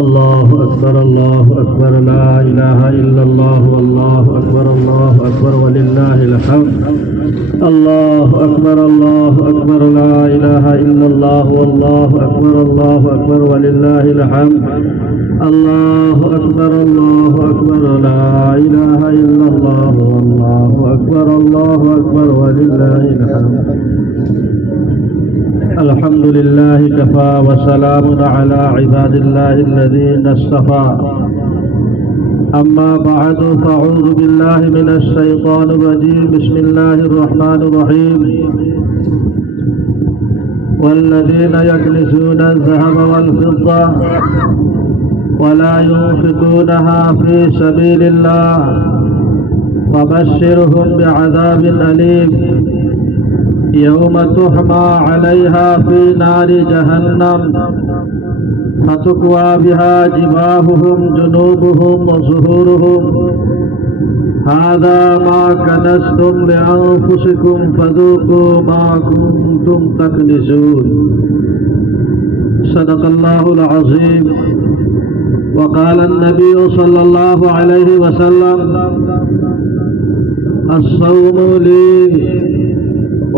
الله أكبر لا إله إلا الله والله أكبر ولله الحمد الله أكبر لا إله إلا الله والله أكبر ولله الحمد الله أكبر لا إله إلا الله والله أكبر ولله الحمد الحمد لله كفى وسلام على عباد الله الذين اصطفى أما بعد فأعوذ بالله من الشيطان الرجيم بسم الله الرحمن الرحيم والذين يكنزون الذهب والفضة ولا ينفقونها في سبيل الله فبشرهم بعذاب أليم يوم تحمى عليها في نار جهنم فتكوى بها جباههم جنوبهم وظهورهم هذا ما كنزتم لأنفسكم فذوقوا ما كنتم تكنزون صدق الله العظيم وقال النبي صلى الله عليه وسلم الصوم لي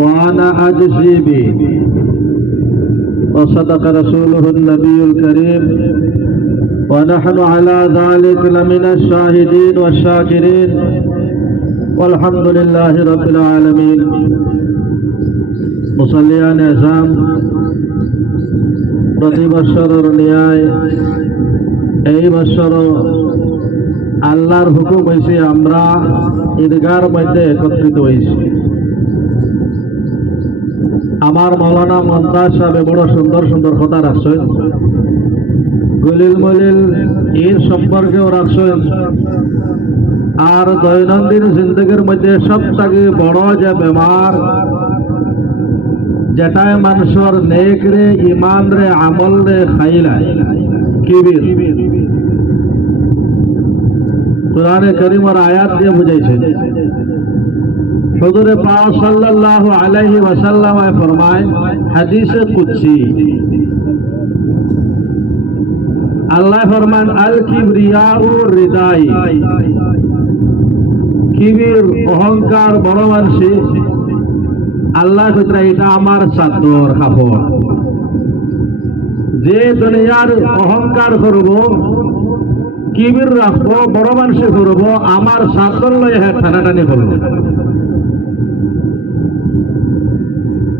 وأنا أجزي به وصدق رسوله النبي الكريم ونحن على ذلك لمن الشاهدين والشاكرين والحمد لله رب العالمين মুসল্লিয়ান আযম প্রতি বছরের ন্যায় এই বছর আল্লাহর হুকুম হয়েছে আমরা ঈদগাহর মধ্যে একত্রিত হয়েছি। আমার মৌলানা মমতাজ সাহেব বড় সুন্দর সুন্দর কথা রাখছেন, গলিল মলিল ঈদ সম্পর্কেও রাখছেন। আর দৈনন্দিন জিন্দগির মধ্যে সবথেকে বড় যে বেমার, যেটায় মানুষের নেক রে ইমান রে আমল রে খাইলায়, কিবির। কুরআনে কারীমের আয়াত দিয়ে বুঝাইছেন। हुजूर पाक सल्लल्लाहु अलैहि वसल्लम फरमाए हदीस कुदसी, अल्लाह फरमान अल किब्रियाउ रिदाई, কিবির অহংকার বড় মানসি আল্লাহ কইরা এটা আমার চাদর কাপড়। যে দুনিয়ার অহংকার করব, কিবির রাখবো, বড় মানসি করব, আমার চাদর লয়ে টানাটানি করব।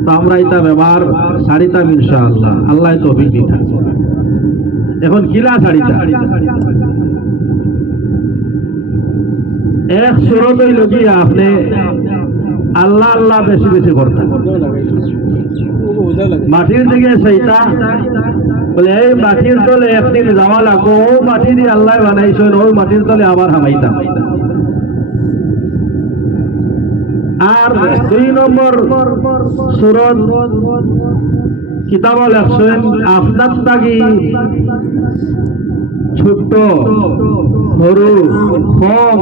তো আমরা এটা ব্যবহার ছাড়িতাম ইনশাআল্লাহ, আল্লাহ তৌফিক দিতা। এখন কিলা ছাড়িতা এক সুরত হইল কি আপনি আল্লাহ আল্লাহ বেশি বেশি করতেন, মাটির দিকে সেইটা বলে এই মাটির তলে একদিন যাওয়া লাগবো, ও মাটি দিয়ে আল্লাহ বানাইছেন, ওই মাটির তলে আবার হামাইতাম। আর 2 নম্বর সূরা কিতাব লেখছেন আপনার তাগি ছোট্ট সরু কম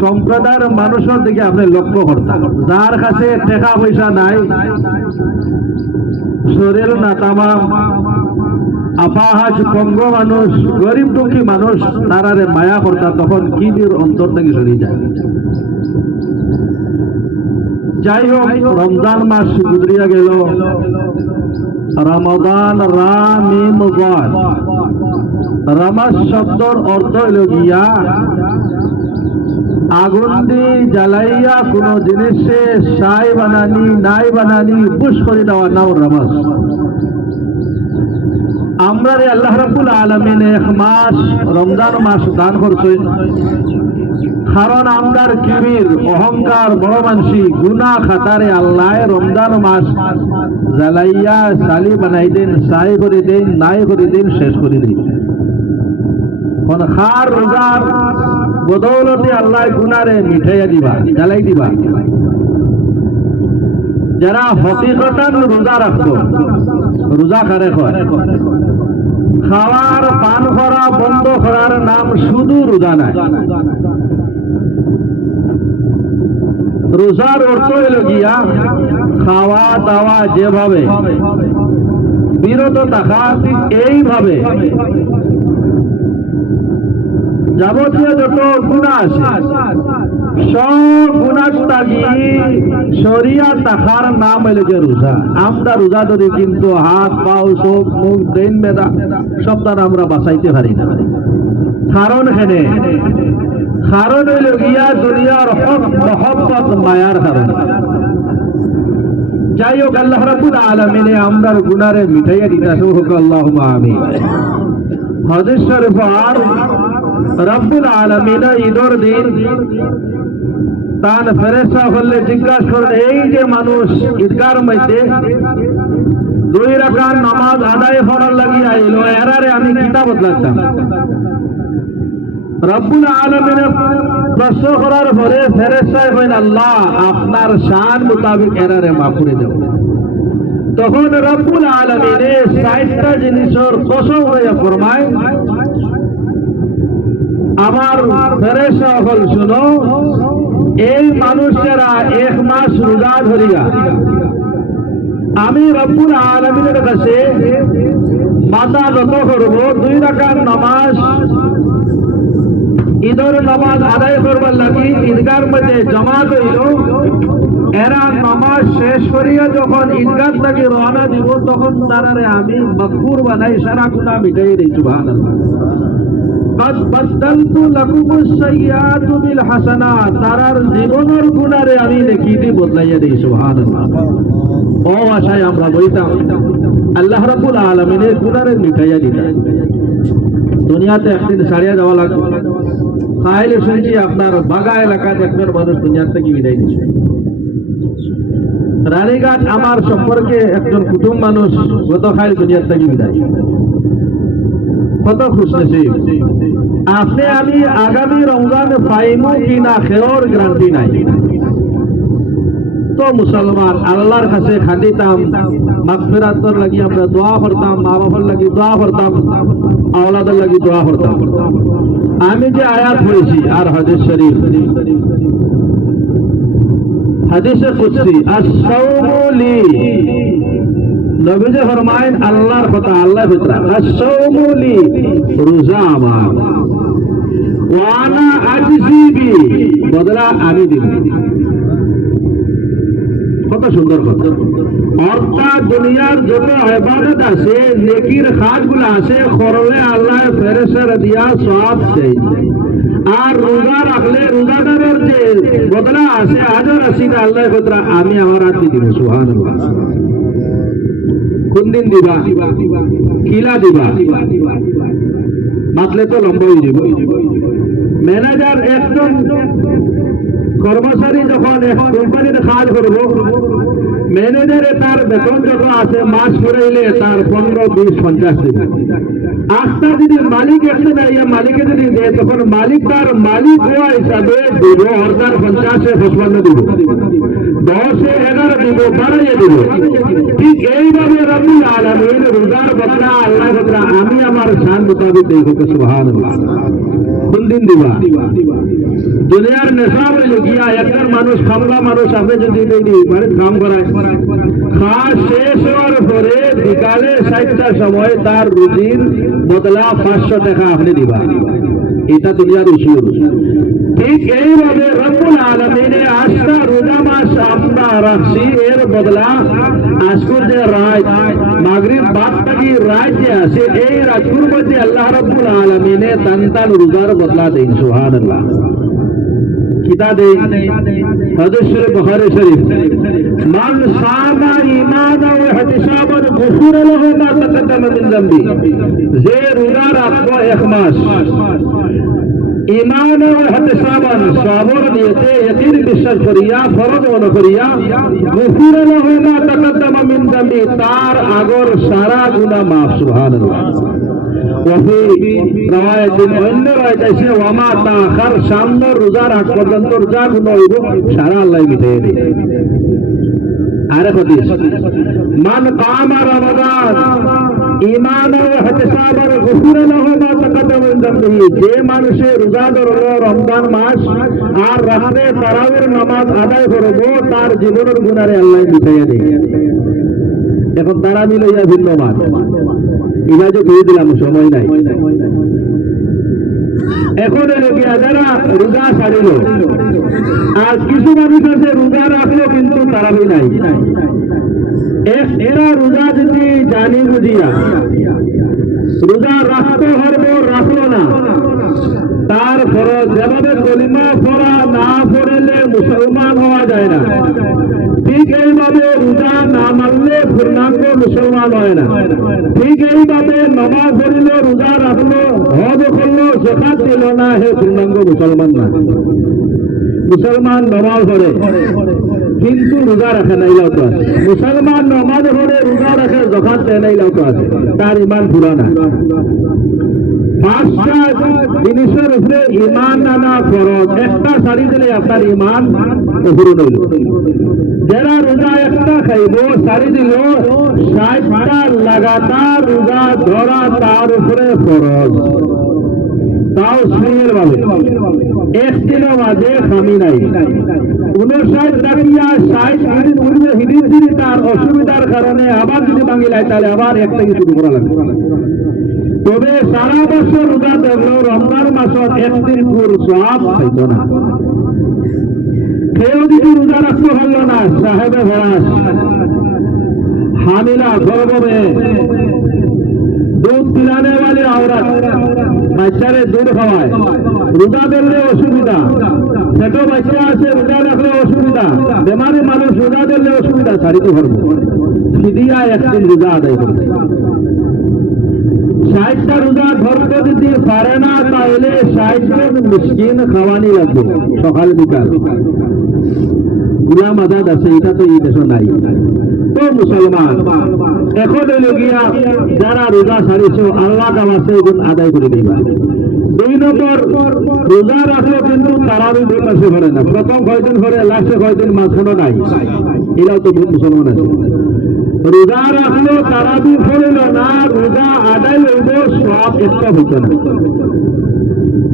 সম্প্রদায়ের মানুষের দিকে আপনি লক্ষ্য করতেন। যার কাছে টাকা পয়সা নাই, শরীর না তামাম আপাহাজ পঙ্গ মানুষ, গরিব দুঃখী মানুষ, তারারে মায়া করতাম। তখন কিবির অন্তর থেকে সরিয়ে যায়। যাই হোক, রমজান মাস গুজরিয়া গেল। রমাদান রামিম গদ, রমাস শব্দর অর্থ হইল গিয়া আগুন দিয়ে জ্বালাইয়া কোন জিনিসে ছাই বানানি নাই বানানি পুশ করে দেওয়ার নাম রমাস। আমরা রে আল্লাহ রাব্বুল আলামিন এক মাস রমজান মাস দান করছেন, কারণ আমরার কিবির অহংকার বড় মানসি গুনাহ খাতারে আল্লাহ রমজান মাস জ্বালাইয়া সালি বানাই দেন, ছাই করে দেন, নাই করে দেন, শেষ করে দেন। খার রোজার বদৌলতে আল্লাহ গুনারে মিঠাইয়া দিবা, জ্বালাই দিবা। যারা হকিকতান রোজা রাখতো, রোজা কারে কয়? খাওয়ার পান করা বন্ধ করার নাম শুধু রোজা নাই। রোজার অর্থ হইল গিয়া খাওয়া দাওয়া যেভাবে বিরত থাকা ঠিক এইভাবে যাবতীয় যত গুণা আছে সব গুণার তাগি শরিয়া থাকার নাম হইল যে রোজা। আমরা রোজা ধরি কিন্তু হাত পাও চোখ মুখ ব্রেন মেদা সব তার আমরা বাঁচাইতে পারি না। কারণ হেনে কারণ হইল গিয়া দুনিয়ার হক মহব্বত মায়ার কারণে। যাই হোক, আল্লাহ রাব্বুল আলামিনে আমরার গুনারে মিটাইয়া দিতেছে, হোক আল্লাহুম্মা আমিন। হাদিস শরীফ আর রব্বুল আলামিন ঈদের দিন তার ফেরেশতা হলে জিজ্ঞাসা করেন, এই যে মানুষ ঈদগার মধ্যে 2 রাকাত নামাজ আদায় করার লাগি আইলো, এরারে আমি কিতাব বদলাতাম। রব্বুল আলামিন প্রশ্ন করার পরে ফেরেশতা বলেন, আল্লাহ আপনার শান মোতাবেক এরারে মাফ করে দেব। তখন রব্বুল আলামিনে 60টা জিনিসের কসম হয়ে ফরমায়, আমার ফেরেশতা হল শুনো, এই মানুষেরা 1 মাস রোজা ধরিয়া আমি রব্বুল আলামিনের কাছে মাথা নত করব, 2 রাকাত নামাজ ঈদের নামাজ আদায় করবার লাগি ঈদগার মধ্যে জমাত হইল। এরা নামাজ শেষ করিয়া যখন ঈদগাহ থেকে রওনা দিব, তখন তারারে আমি মাগফুর বানাই, সারা গুনাহ মিটাই দেই। সুবহানাল্লাহ। قد بدلت لكم السيئات بالحسنات, তারার জীবনের গুনারে আমি নেকিতে বদলাইয়া দেই। সুবহানাল্লাহ। ও আশায় আমরা বইতাম আল্লাহ রাব্বুল আলামিনের গুনারে মিটাইয়া দিতেন। দুনিয়াতে একদিন ছাড়িয়া যাওয়া লাগবে। খাইলে শুনছি আপনার বাগা এলাকায় একজন মানুষ দুনিয়ার থেকে বিদায় দিচ্ছে। রানীঘাট আমার সম্পর্কে একজন কুটুম মানুষ গত খাইল দুনিয়ার থেকে বিদায়। কত খুশনসিব আপনি। আমি আগামী রমজান পাইমু কিনা খেওর গ্যারান্টি নাই। তো মুসলমান আল্লাহর কাছে খাটিতাম, মাগফিরাতর লাগি আমরা দোয়া করতাম, মা বাবার লাগি দোয়া করতাম, আওলাদের লাগি দোয়া করতাম। আমি যে আয়াত পড়েছি আর হাদিস শরীফ, হাদিসে কুদসি, আস-সাওমু লি, নবীজি ফরমায়েন আল্লাহর কথা, আল্লাহ ফিতরা, আস-সাওমু লি, রোজা আমার, ওয়া আনা আজজি বি, বদলা আমি দিব। কত সুন্দর কথা। অর্থাৎ দুনিয়ার যত ইবাদত আছে, নেকির কাজগুলো আছে, করলে আল্লাহ ফেরেশতা দিয়া সওয়াব দেয়। আর রোজা রাখলে রোজাদারের যে বদলা আছে, আজর আছে, আল্লাহ ফিতরা আমি আমার হাতে দিব। সুবহানাল্লাহ। কোন দিন দিবা, কিলা দিবা, মাতলে তো লম্বা হয়ে যাব। ম্যানেজার একজন কর্মচারী যখন এক কোম্পানিতে কাজ করবো, ম্যানেজারে তার বেতন যত আছে মাস করাইলে তার 15, 20, 50 দিবে। আস্তা যদি মালিক একজন আইয়া মালিকে যদি দেয়, তখন মালিক তার মালিক হওয়া হিসাবে দিব, অর্থাৎ 50, 55 দিব, 10, 11 দিব, বাড়াইয়া দিব। ঠিক এইভাবে রব্বুল আলামিন রোজার বদলা আল্লাহ বদলা আমি আমার শান মোতাবেক দেই। সুবহানাল্লাহ। কোন দিন দিবা? দুনিয়ার নেশা হইল গিয়া একজন মানুষ খামলা মানুষ আপনি যদি মানে কাম করায়, খাওয়া শেষ হওয়ার পরে বিকালে 60টার সময় তার রুজির বদলা 500 টাকা আপনি দিবা। এটা দুনিয়ার উসুল। ঠিক এইভাবে রব্বুল আলামিনে 8টা রোজা মাস আমরা রাখছি, এর বদলা আজকের যে রাত মাগরিব বাদ থেকে রাত যে আছে, এই রাতগুলোর মধ্যে আল্লাহ রব্বুল আলামিনে তান রোজার বদলা দেন। সুবহানাল্লাহ। কিতা দেন? হাদিস শরীফ, বুখারী শরীফ, মান সামা ঈমানান ওয়া ইহতিসাবান গুফিরা লাহু মা তাকাদ্দামা মিন যামবি, যে রোজা রাখবো 1 মাস ঈমান ও ইহতিসাবান, সবর নিয়তে ইয়াকিন বিশ্বাস করিয়া ফরজ মনে করিয়া, গুফিরা লাহু মা তাকাদ্দামা মিন যামবি, তার আগর সারা গুনাহ মাফ। সুবহানাল্লাহ। وفي رواية অন্য রায় আছে, ওয়ামা তাখার, সামনে রোজার আগ পর্যন্ত যা গুনাহ হইব সারা আল্লাহ মিটাইয়া দেয়। আরেক হাদিস, মান কামা রমাদান ঈমানান ওয়া ইহতিসাবান গুফিরা লাহু মা তাকাদ্দামা মিন যামবিহি, যে মানুষে রোজা ধরলো রমজান মাস আর রাতে তারাবির নামাজ আদায় করব, তার জীবনের গুনাহরে আল্লাহ মিটাইয়া দেয়। এখন তারা মিলইয়া ভিন্ন মাস এবার যে দিয়ে দিলাম সময় নাই। এখন যারা রোজা ছাড়িল আর কিছু মানুষ আছে রোজা রাখলো কিন্তু তারাবি নাই। এরা রোজা যদি জানি বুঝিয়া রোজা রাখতে পারবো রাখলো না, তার ফরজ যেভাবে কলিমা পড়া না পড়লে মুসলমান হওয়া যায় না, ঠিক এইভাবে রোজা না মানলে পূর্ণাঙ্গ মুসলমান হয় না। ঠিক এইভাবে নামাজ পড়িল, রোজা রাখলো, হজ করলো, যাকাত দিল না, হে পূর্ণাঙ্গ মুসলমান না। মুসলমান নামাজ পড়ে কিন্তু রোজা রাখে নাই লাউ তো আছে, মুসলমান নামাজ পড়ে রোজা রাখে যাকাত দেয় নাই লাউ তো আছে, তার ইমান পুরা না। পাঁচটা জিনিসের উপরে ইমান আনা ফরজ, একটা ছাড়ি দিলে আপনার ইমান পূরণ হইল। যারা রোজা একটা খাইব ছাড়ি দিল, 60টা লাগাতার রোজা ধরা তার উপরে ফরজ, তাও স্ত্রীর ভাবে একদিনও মাঝে খামি নাই। 59 রাখিয়া 60 মিনিট উঠবে হিদিন দিনে তার অসুবিধার কারণে আবার যদি ভাঙিলাই তাহলে আবার একটা কিছু করা লাগবে। তবে সারা বছর রোজা দেখলেও রমজান মাসের একদিন পুর সব খাইত না। কেউ যদি রোজা রাখতে পারল না, সাহেবে ভরাস, হামিলা, গর্ভবে, দুধ পিলানে वाले औरत বাচ্চারে দুধ খাওয়ায়, রোজা ধরলে অসুবিধা, ছোট বাচ্চা আছে রোজা রাখলে অসুবিধা, বেমারি মানুষ রোজা ধরলে অসুবিধা, ছাড়িতে পারবো ফিদিয়া একদিন রোজা আদায় করবে। 60টা রোজা ধরতে যদি পারে না তাহলে 60 জন মিসকিন খাওয়ানি লাগবে সকাল বিকাল। গুলাম আজাদ আছে, এটা তো এই দেশ নাই। তো মুসলমান এখন গিয়া যারা রোজা ছাড়িছ আল্লাহ কাছে আদায় করে দিবা। 2 নম্বর, রোজা রাখলে কিন্তু তারাবি পাশে ভরে না, প্রথম কয়দিন ভরে, লাস্টে কয়দিন মাঝখানে নাই, এরাও তো বহুত মুসলমান আছে। রোজা রাখলো তারাবি ফেরল না, রোজা আদায় হইব, সব একটা হইত না,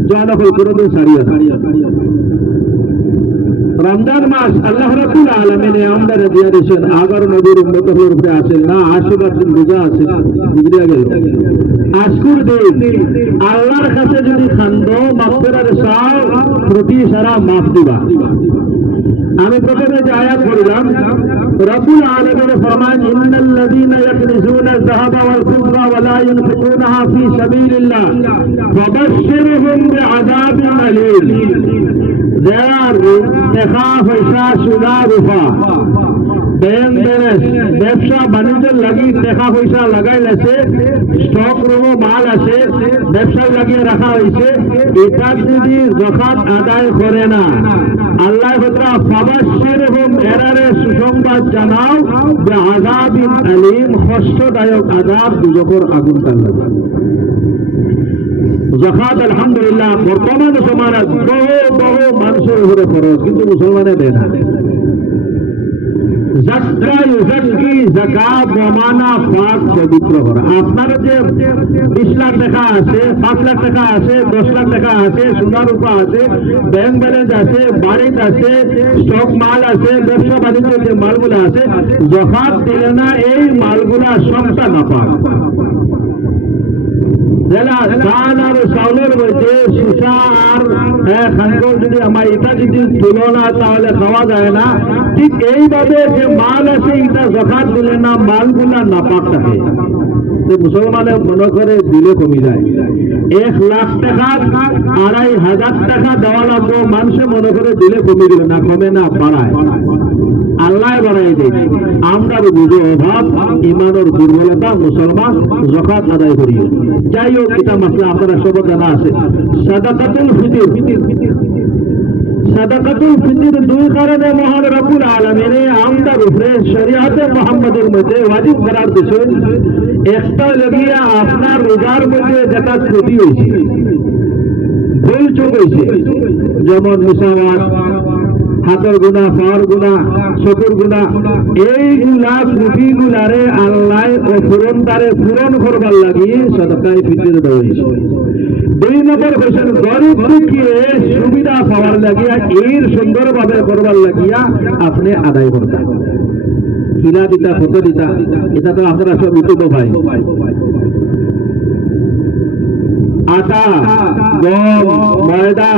জানা কোনোদিন ছাড়িয়ে না। রমজান মাস আল্লাহ রাব্বুল আলামিন আমাদের দিয়া দিয়েছেন, আগর নবীর উম্মতের উপরে আছেন না, আশীর্বাদ দিন রোজা আছে গুজরিয়া গেল। আজকুর দিন আল্লাহর কাছে যদি খান্দো মাগফিরাত চাও, প্রতি সারা মাফ দিবা। আমি প্রথমে যে আয়াত পড়লাম, রব্বুল আলামিন ফরমান, ইন্নাল্লাযীনা ইয়াকনিজুনা আয-যাহাবা ওয়াল ফিদ্দা ওয়া লা ইউনফিকুনাহা ফী সাবিলিল্লাহ ফাবাশশিরহুম বিআযাবিন আলীম। যারা টাকা পয়সা সুদা রূপা ব্যাংক ব্যালেন্স ব্যবসা বাণিজ্যের লাগি টাকা পয়সা লাগাইলেছে, স্টক রুম মাল আছে ব্যবসা লাগিয়ে রাখা হয়েছে, এটা যদি যাকাত আদায় করে না, আল্লাহ বলরা ফাবাশশিরহুম, এরারে সুসংবাদ জানাও, বিআযাবিন আলীম, কষ্টদায়ক আযাব, দুজখের আগুন তার। যাকাত আলহামদুলিল্লাহ বর্তমান সমাজে বহু মানুষের উপরে খরচ, কিন্তু মুসলমানে দেয় না। যাকাত জমানা পাক পবিত্র করা। আপনার যে 20 লাখ টাকা আছে, 5 লাখ টাকা আছে, 10 লাখ টাকা আছে, সোনা রূপা আছে, ব্যাংক ব্যালেন্স আছে, বাড়িতে আছে, স্টক মাল আছে, ব্যবসা বাণিজ্যের যে মালগুলো আছে, যাকাত দিলে না এই মালগুলা সবটা না পাক। ধান আর চাউলের মধ্যে সীসা আর খানকর যদি আমার এটা যদি তুলো না তাহলে খাওয়া যায় না। ঠিক এইভাবে যে মাল আছে এটা যাকাত দিলে না মালগুলা নাপাক থাকে, মুসলমানের মনে করে দিলে কমে যায়। 1 লাখ টাকা 2,500 টাকা দেওয়া লাগবে, মানুষে মনে করে দিলে কমে দিলে না, কমে না, বাড়ায়, আল্লাহ বাড়াই দেয়। আমরা বুঝো অভাব, ইমানের দুর্বলতা, মুসলমান যাকাত আদায় করি। যাই হোক, এটা মাসলা আপনারা সব জানা আছে। সাদাকাতুল ফিতর, সাদাকাতুল ফিতর 2 কারণে মহান রব্বুল আলামিন আমাদের উপরে শরীয়তে মুহাম্মাদের মধ্যে ওয়াজিব করার দিয়েছেন। একটা লাগিয়া আপনার রোজার মধ্যে যেটা ক্ষতি হয়েছে, ভুল চুক হয়েছে, যেমন মিসাওয়াত, হাতের গুণা, পাওয়ার গুণা, চকুর গুণা, এইগুলা ত্রুটিগুলারে আল্লাহ অপূরণতারে পূরণ করবার লাগিয়ে সাদাকায়ে ফিতর দেওয়া হয়েছে। 2 নম্বর হয়েছেন গরিব দুঃখীরে সুবিধা পাওয়ার লাগিয়া, এর সুন্দরভাবে করবার লাগিয়া আপনি আদায় করতেন। কিলা দিতা কত দিতা এটা তো আপনারা সব ইউটিউবে পাই আটা গম ময়দা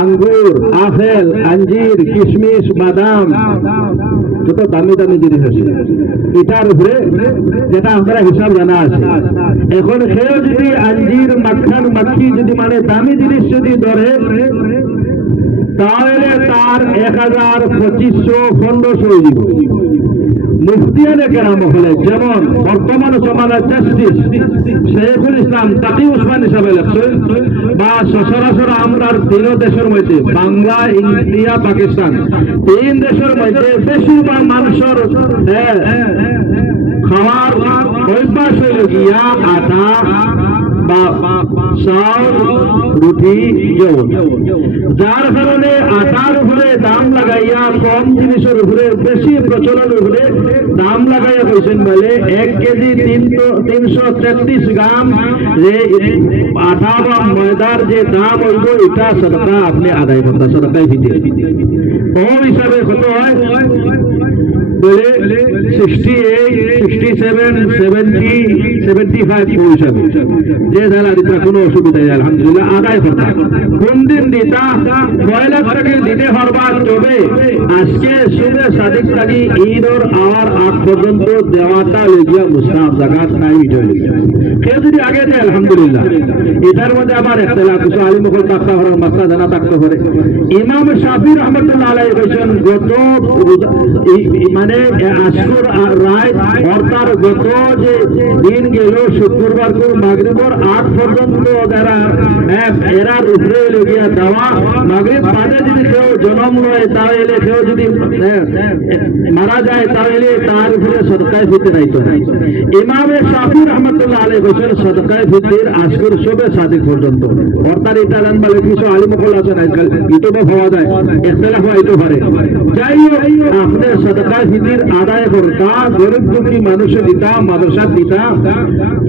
আঙ্গুর আপেল আঞ্জির কিশমিশ বাদাম যত দামি দামি জিনিস আছে এটার উপরে যেটা আমরা হিসাব জানা আছে এখন সেও যদি আঞ্জির মাখন মাখি যদি মানে দামি জিনিস যদি ধরে তাহলে তার ১,২৫০-১৫০০ দিব মুফতিয়ানে কেরাম হলে যেমন বর্তমান সমাজের জাস্টিস শেখুল ইসলাম তাকি উসমান হিসাবে লেখছেন বা সচরাচর আমরা তিন দেশের মধ্যে বাংলা ইন্ডিয়া পাকিস্তান 3 দেশের মধ্যে বেশিরভাগ মানুষের খাওয়ার অভ্যাস হইল গিয়া আটা বা চাউল রুটি জল যার কারণে আটার উপরে দাম লাগাইয়া কম জিনিসের উপরে বেশি প্রচলন উপরে দাম লাগাইয়া কইছেন বলে 1 কেজি 333 গ্রাম যে আটা বা ময়দার যে দাম হইব এটা সদকা আপনি আদায় করতে সদকায় দিতে ও হিসাবে কত হয় বলে 68, 67, 70, 75 হিসাবে যে যারা দিতা কোনো অসুবিধা নেই আলহামদুলিল্লাহ আদায় করতে কোন দিন দিতা 6 লাখ টাকা দিতে পারবা তবে আজকে শুভে সাদিক থাকি ঈদর আওয়ার আগ পর্যন্ত দেওয়াটা লেগিয়া মুস্তাহাব যাকাত নাই এটা লেগিয়া কেউ যদি আগে দেয় আলহামদুলিল্লাহ এটার মধ্যে আবার ইখতিলাফ কিছু আলিম মুখল তাকতে পারে মাসলা জানা থাকতে পারে ইমাম শাফি রহমাতুল্লাহ আলাইহি বলেছেন গত মানে আশুর রায় অর্থাৎ গত যে দিন গেল শুক্রবার করে মাগরিবের আগ পর্যন্ত যারা এরার উপরে লেগিয়া দেওয়া মাগরিব বাদে যদি কেউ জন্ম লয় তাহলে কেউ যদি মারা যায় তাহলে তার উপরে সদকায়ে ফিতর আইতো না ইমাম শাফি রহমাতুল্লাহ আলাইহি বলেছেন সদকায়ে ফিতর আজকের শবে সাদিক পর্যন্ত অর্থাৎ এটা জান বলে কিছু আলিম মুখল আছেন আজকাল ইউটিউবে পাওয়া যায় ইখতিলাফ হইতে পারে যাই হোক আপনি সদকায়ে ফিতর আদায় করতা গরিব দুঃখী মানুষের দিতা মাদ্রাসার দিতা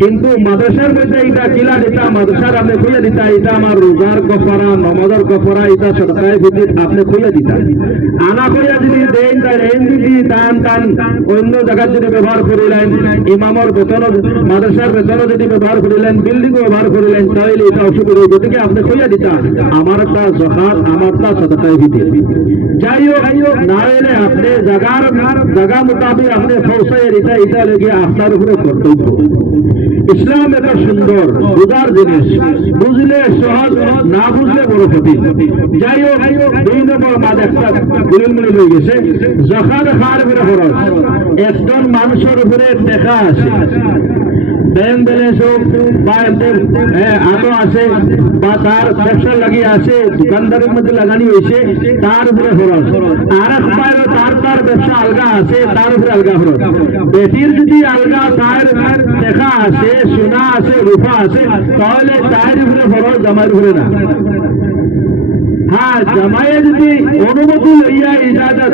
কিন্তু মাদ্রাসার মধ্যে এটা কিলা দিতা মাদ্রাসার আপনি খুঁজে দিতা এটা আমার রোজার কফারা নমাজের কফারা এটা সদকায়ে ফিতর আপনি খুঁজে দিতা আনা করিয়া যদি দেন তার এন যদি টান টান অন্য জায়গায় যদি ব্যবহার করিলেন ইমামর বেতন মাদ্রাসার বেতন যদি ব্যবহার করিলেন বিল্ডিং ব্যবহার করিলেন তাহলে এটা অসুবিধা গতিকে আপনি খুঁজে দিতা আমারটা যাকাত আমারটা সদকায়ে ফিতর যাই হোক না এলে আপনি জায়গা মোতাবেক আপনি পৌঁছায় দিতা এটা লেগে আপনার উপরে কর্তব্য ইসলাম এত সুন্দর বুঝার জিনিস বুঝলে সহজ না বুঝলে বড় ক্ষতি যাই হোক 2 নম্বর বাদ একটা গুলিমুলি হয়ে গেছে যাকাত খাওয়ার উপরে খরচ একজন মানুষের উপরে টাকা আছে ব্যাংক ব্যালেন্স হোক বা আটো আছে বা তার ব্যবসা লাগিয়ে আছে দোকানদারের মধ্যে লাগানি হয়েছে তার উপরে খরচ আর এক পায়ের তার ব্যবসা আলগা আছে তার উপরে আলগা খরচ বেটির যদি আলগা তার দেখা আছে সোনা আছে রূপা আছে তাহলে তার উপরে খরচ জামাইয়ের উপরে না হ্যাঁ জামাইয়ে যদি অনুমতি লইয়া ইজাজত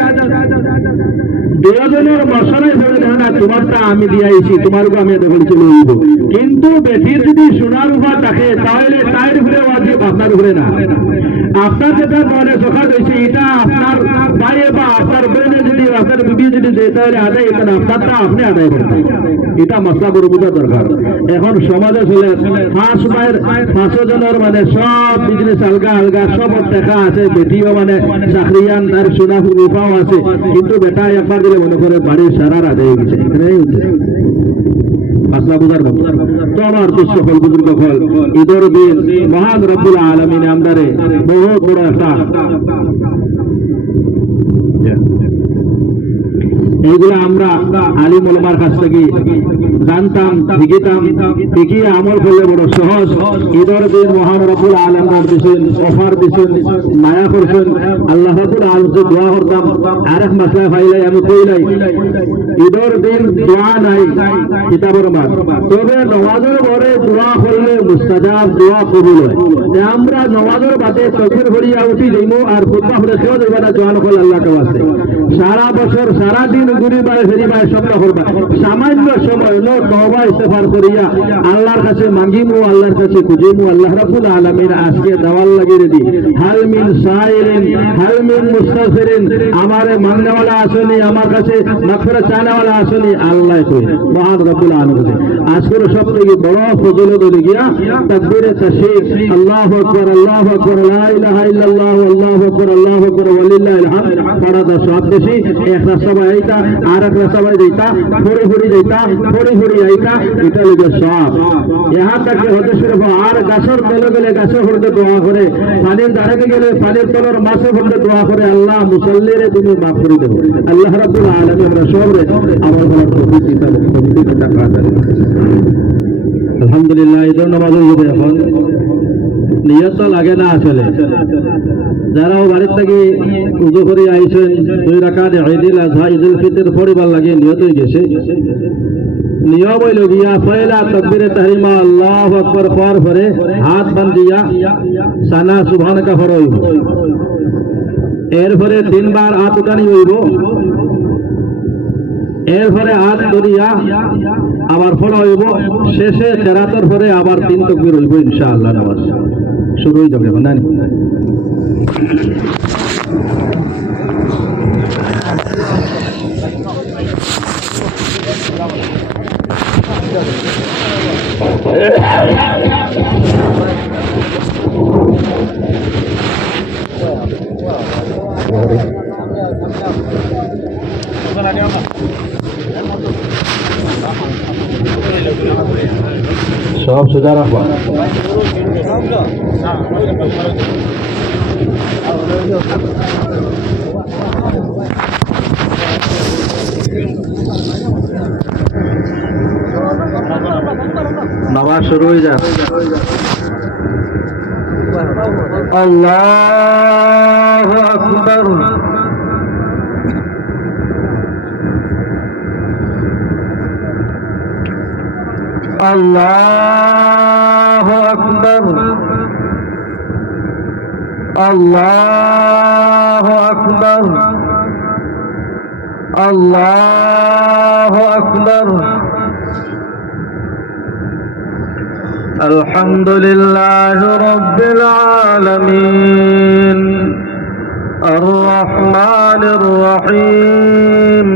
দুজনের মশলায় ধরে দেখে না তোমারটা আমি দিয়েছি তোমারকে আমি এত বলেছি লইব কিন্তু বেটির যদি সোনার উপর থাকে তাহলে তার উপরে ওয়াজিব আপনার উপরে না আপনার যেটা মনে চোখা হয়েছে এটা আপনার ভাইয়ে বা আপনার বোনে যদি আপনার বিবি যদি দেয় তাহলে আদায় এটা আপনারটা আপনি আদায় করতে এটা মশলা করে বোঝা দরকার এখন সমাজে চলে 5 ভাইয়ের 500 জনের মানে সব বিজনেস আলগা আলগা সব টাকা আছে বেটিও মানে চাকরিয়ান তার সোনা রূপাও আছে কিন্তু বেটা একবার দিলে মনে করে বাড়ির সারার আদায় হয়ে গেছে এখানেই হচ্ছে মাসলা বুঝার মতো তো আমার দুঃস্থ ফল বুজুর্গ ফল ঈদের দিন মহান রব্বুল আলামিন আমদারে বহুত বড় একটা এইগুলা আমরা আলিম ওলামার কাছ থেকে জানতাম শিখিতাম শিখিয়ে আমল করলে বড় সহজ ঈদের দিন মহান রব্বুল আলামিন দিয়েছেন অফার দিয়েছেন মায়া করছেন আল্লাহ রাব্বুল আলামিনকে দোয়া করতাম আরেক মাসলা ফাইলাই আমি কইলাই ঈদের দিন দোয়া নাই কিতাবের মাস তবে নামাজের পরে দোয়া করলে মুস্তাজাব দোয়া কবুল হয় যে আমরা নমাজের বাদে তকবীর ভরিয়া উঠি যাইমু আর খুতবা হলে সেও যাইবাটা জোয়ান হল আল্লাহ কাছে সারা বছর সারা দিন ঘুরিবায় ফেরিবায় সপ্তাহ করবা সামান্য সময় নো তওবা ইস্তেগফার করিয়া আল্লাহর কাছে মাঙ্গিমু আল্লাহর কাছে খুঁজিমু আল্লাহ রাব্বুল আলামিন আজকে দাওয়াল লাগিয়ে দি হাল মিন সাইলিন হাল মিন মুস্তাগফিরিন আমারে মাননেওয়ালা আসেনি আমার কাছে মাগফিরাত চাওয়ালা আসেনি আল্লাহ কই মহান রব্বুল আলামিন আজকের সবথেকে বড় ফজিলত হলো গিয়া তাকবীরে তাশরীফ আল্লাহু আকবার লা ইলাহা ইল্লাল্লাহ আল্লাহু আকবার ওয়ালিল্লাহিল হামদ পড়াটা সব বেশি এক রাস্তা বাইতা আর এক রাস্তা বাই দিতা ফড়ি যাইতা ফড়ি আইতা এটা হলো সব ইহা তাকে হতে শুরু আর গাছের তলে গেলে গাছের হতে দোয়া করে পানির ধারে গেলে পানির তলের মাছে হতে দোয়া করে আল্লাহ মুসাল্লিরে তুমি মাফ করে দেবো আল্লাহ রাব্বুল আলামিন আমরা সবরে আমার বলার তৌফিক দিতে টাকা দেন আলহামদুলিল্লাহ ঈদের নামাজের মধ্যে এখন নিয়ত লাগে না আসলে যারা বাড়ির থেকে উজু করে আইছেন 2 রাকাত ঈদুল আযহা ঈদুল ফিতর পড়িবার লাগে নিয়ত হয়ে গেছে নিয়ম হইল গিয়া পয়লা তাকবীরে তাহরিমা আল্লাহু আকবার পর পরে হাত বান্ধিয়া সানা সুবহানাকা পড়াইব এরপরে 3 বার হাত উঠানি হইব এরপরে হাত ধরিয়া আবার পড়া হইব শেষে কেরাতের পরে আবার 3 তাকবীর হইব ইনশাআল্লাহ নামাজ শুরু হয়ে যাবে না সব সোজা রাখবা নামাজ শুরু হয়ে যায় আল্লাহু আকবার আল্লাহু আকবার আল্লাহু আকবার আল্লাহু আকবার আলহামদুলিল্লাহি রাব্বিল আলামিন আর রহমানির রহিম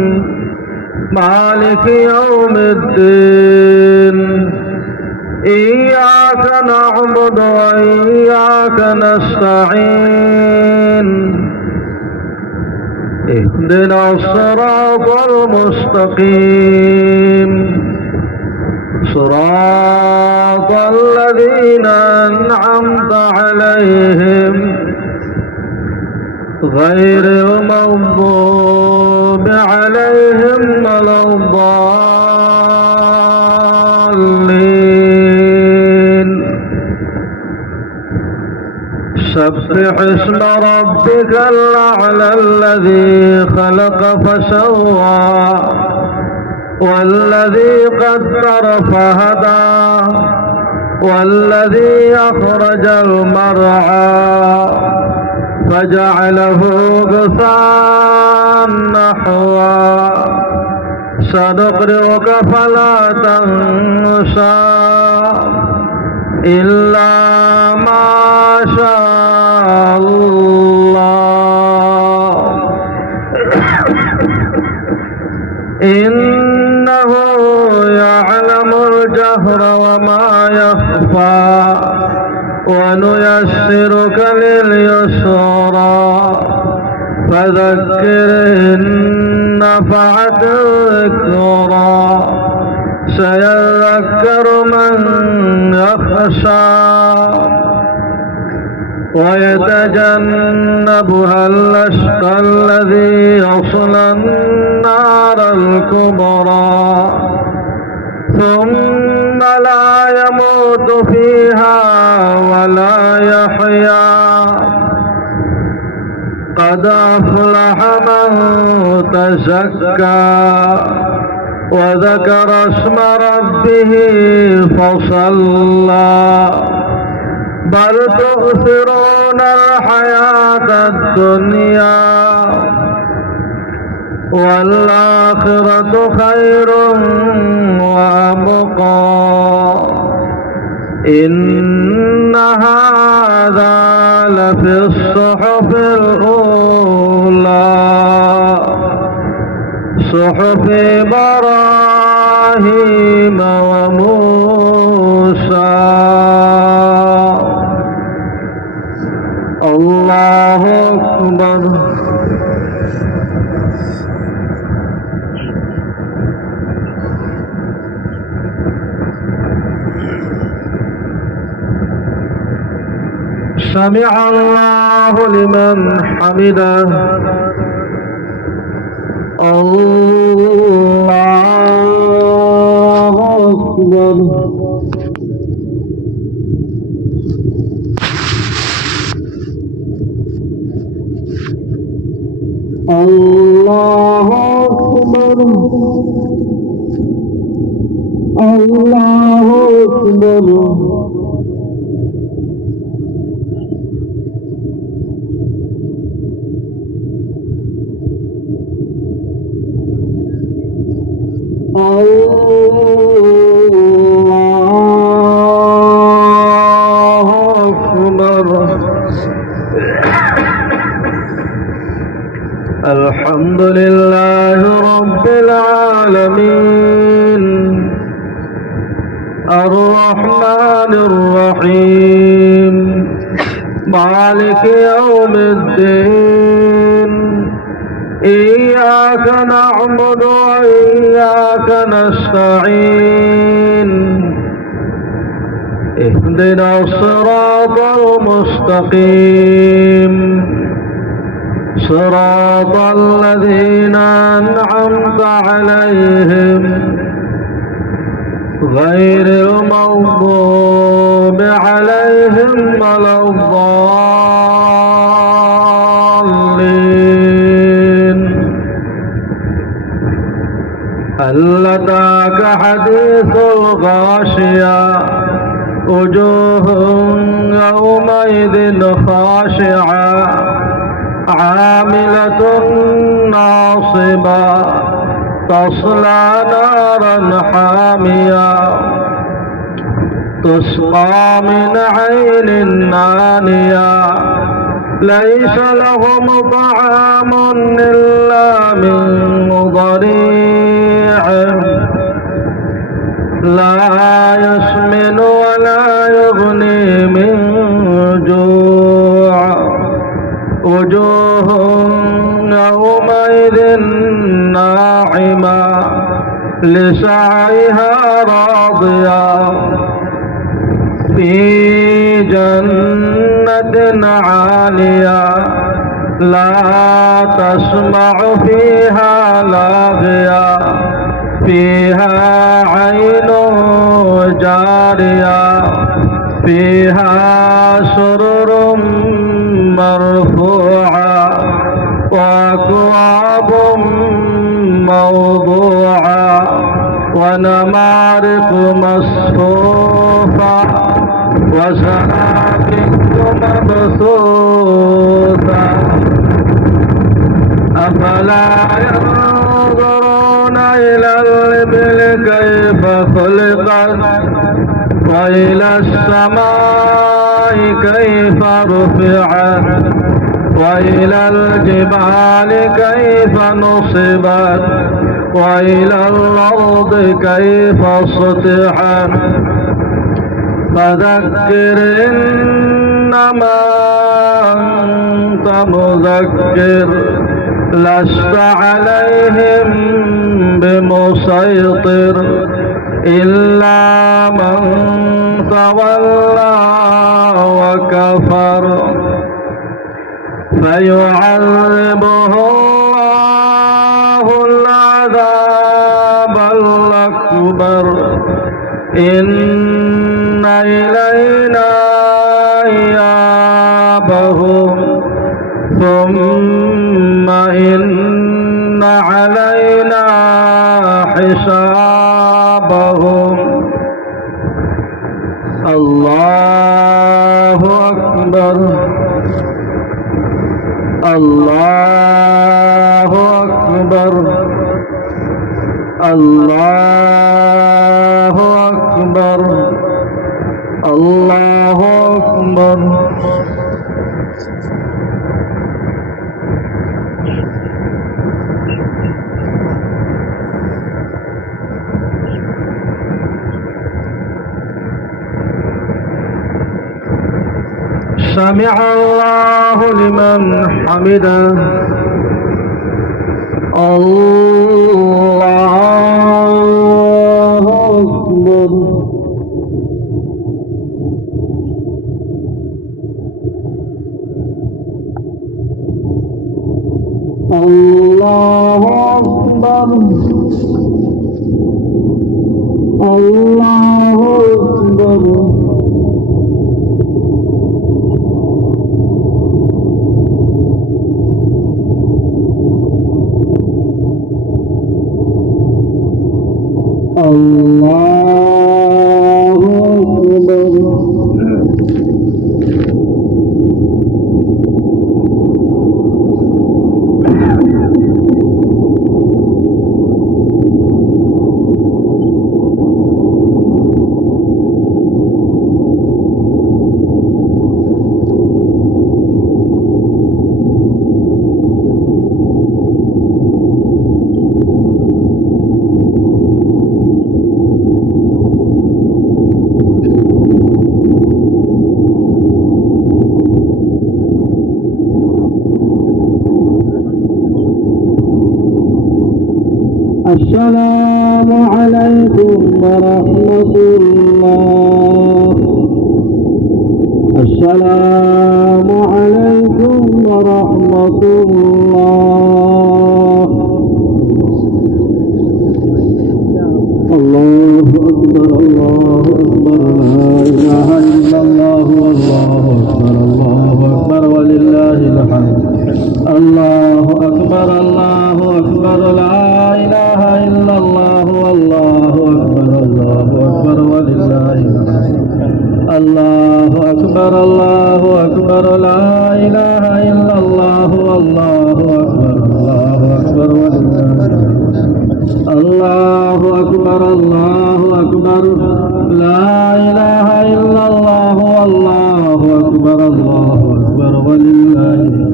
مالك يوم الدين إياك نعبد وإياك نستعين اهدنا الصراط المستقيم صراط الذين أنعمت عليهم غير المغضوب عليهم ولا الضالين سبح اسم ربك الأعلى الذي خلق فسوى والذي قدر فهدى والذي أخرج المرعى فجعله غثاء نحوا سنقرئك فلا تنسى إلا ما شاء الله إنه يعلم الجهر وما يخفى ونيسرك لليسرى فذكر إن نفعت الذكرى سيذكر من يخشى ويتجنبها الأشقى الذي يصلى النار الكبرى ثم لا يموت فيها ولا يحيا قد أفلح من تزكى وذكر اسم ربه فصلى بل تؤثرون الحياة الدنيا والآخرة خير وأبقى إن هذا لفي الصحف الأولى صحف إبراهيم وموسى. الله أكبر. سمع الله لمن حمده. الله أكبر. الله أكبر. الله أكبر. الله أكبر. الحمد لله رب العالمين الرحمن الرحيم مالك يوم الدين إياك نعبد وإياك نستعين اهدنا الصراط المستقيم صراط الذين أنعمت عليهم غير المغضوب عليهم ولا الضالين. هل أتاك حديث الغاشية وجوه يومئذ خاشعة عاملة ناصبة تصلى نارا حامية تسقى من عين آنية ليس لهم طعام إلا من ضريع لا يسمن ولا يغني من جوع وجوه يومئذ ناعمة لسعيها راضية في جنة عالية لا تسمع فيها لاغية فيها عين جارية فيها سرر مرفوعة وأكواب موضوعة ونمارق مصفوفة وزرابي مبثوثة أفلا ينظرون إلى الإبل كيف خلقت وإلى السماء كيف رفعت وإلى الجبال كيف نصبت وإلى الأرض كيف سطحت فذكر إنما أنت مذكر لست عليهم بمسيطر إلا من تولى وكفر فيعذبه الله العذاب الأكبر إن إلينا إيابهم ثم إن علينا حسابهم. الله أكبر الله أكبر الله أكبر الله أكبر سمع الله لمن حمده الله أكبر الله أكبر الله أكبر الله أكبر السلام عليكم ورحمة الله السلام عليكم ورحمة الله الله أكبر الله أكبر لا إله إلا الله والله أكبر الله أكبر ولله الحمد الله أكبر الله أكبر لا إله إلا الله والله أكبر الله أكبر ولله الله أكبر الله أكبر لا إله إلا الله والله أكبر الله أكبر ولله الله أكبر الله أكبر لا إله إلا الله والله أكبر الله أكبر ولله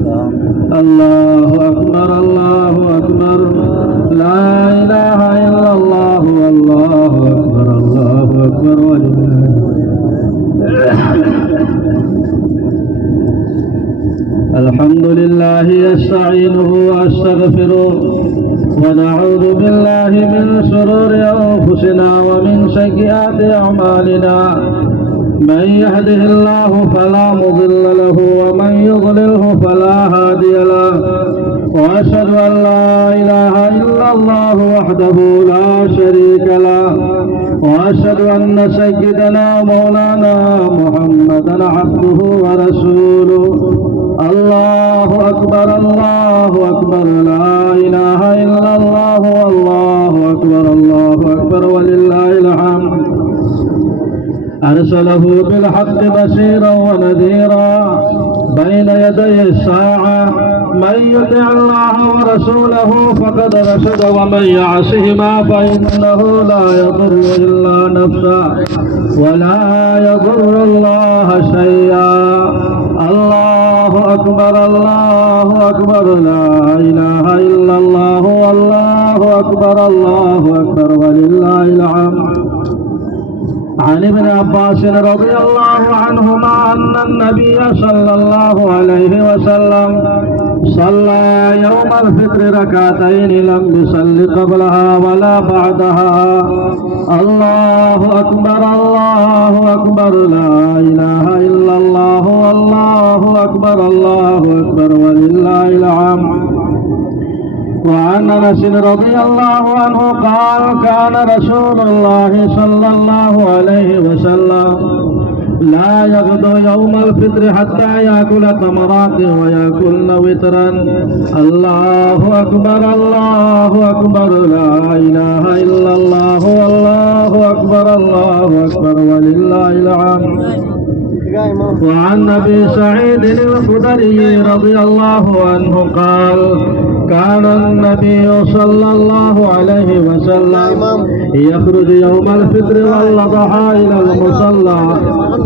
الله أكبر الله أكبر لا إله إلا الله والله أكبر الله أكبر ولله الحمد لله يستعينه واستغفره ونعوذ بالله من شرور أنفسنا ومن سيئات أعمالنا من يهده الله فلا مضل له ومن يضلله فلا هادي له وأشهد أن لا إله إلا الله وحده لا شريك له وأشهد أن سيدنا مولانا محمدا عبده ورسوله الله أكبر الله أكبر لا إله إلا الله والله أكبر الله أكبر ولله الحمد أرسله بالحق بشيرا ونذيرا بين يدي الساعة من يطع الله ورسوله فقد رشد ومن يعصهما فإنه لا يضر إلا نفسه ولا يضر الله شيئا الله أكبر الله أكبر لا إله إلا الله والله أكبر الله أكبر ولله الحمد عن ابن عباس رضي الله عنهما أن النبي صلى الله عليه وسلم صلى يوم الفطر ركعتين لم يصل قبلها ولا بعدها الله أكبر الله أكبر لا إله إلا الله والله أكبر الله أكبر ولله الحمد وعن أنس رضي الله عنه قال كان رسول الله صلى الله عليه وسلم لا يغدو يوم الفطر حتى يأكل تمرات ويأكلن وترا الله أكبر الله أكبر لا إله إلا الله والله أكبر الله أكبر ولله الحمد وعن أبي سعيد الخدري رضي الله عنه قال كان النبي صلى الله عليه وسلم يخرج يوم الفطر والأضحى إلى المصلى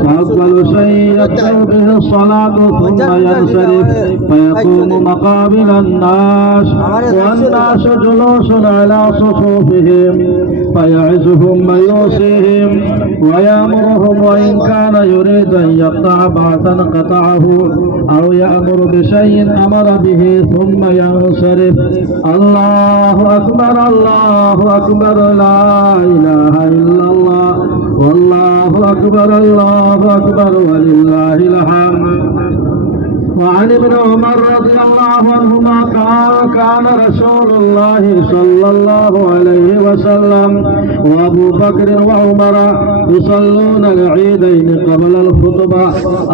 فأفضل شيء يبدأ به الصلاة ثم ينصرف فيقوم مقابل الناس والناس جلوس على صفوفهم فيعزهم ويوصيهم ويأمرهم وإن كان يريد أن يقطع بعثا قطعه أو يأمر بشيء أمر به ثم ينصرف. الله أكبر الله أكبر لا إله إلا الله والله أكبر الله أكبر ولله الحمد. وعن ابن عمر رضي الله عنهما قال كان رسول الله صلى الله عليه وسلم وابو بكر وعمر يصلون العيدين قبل الخطبة.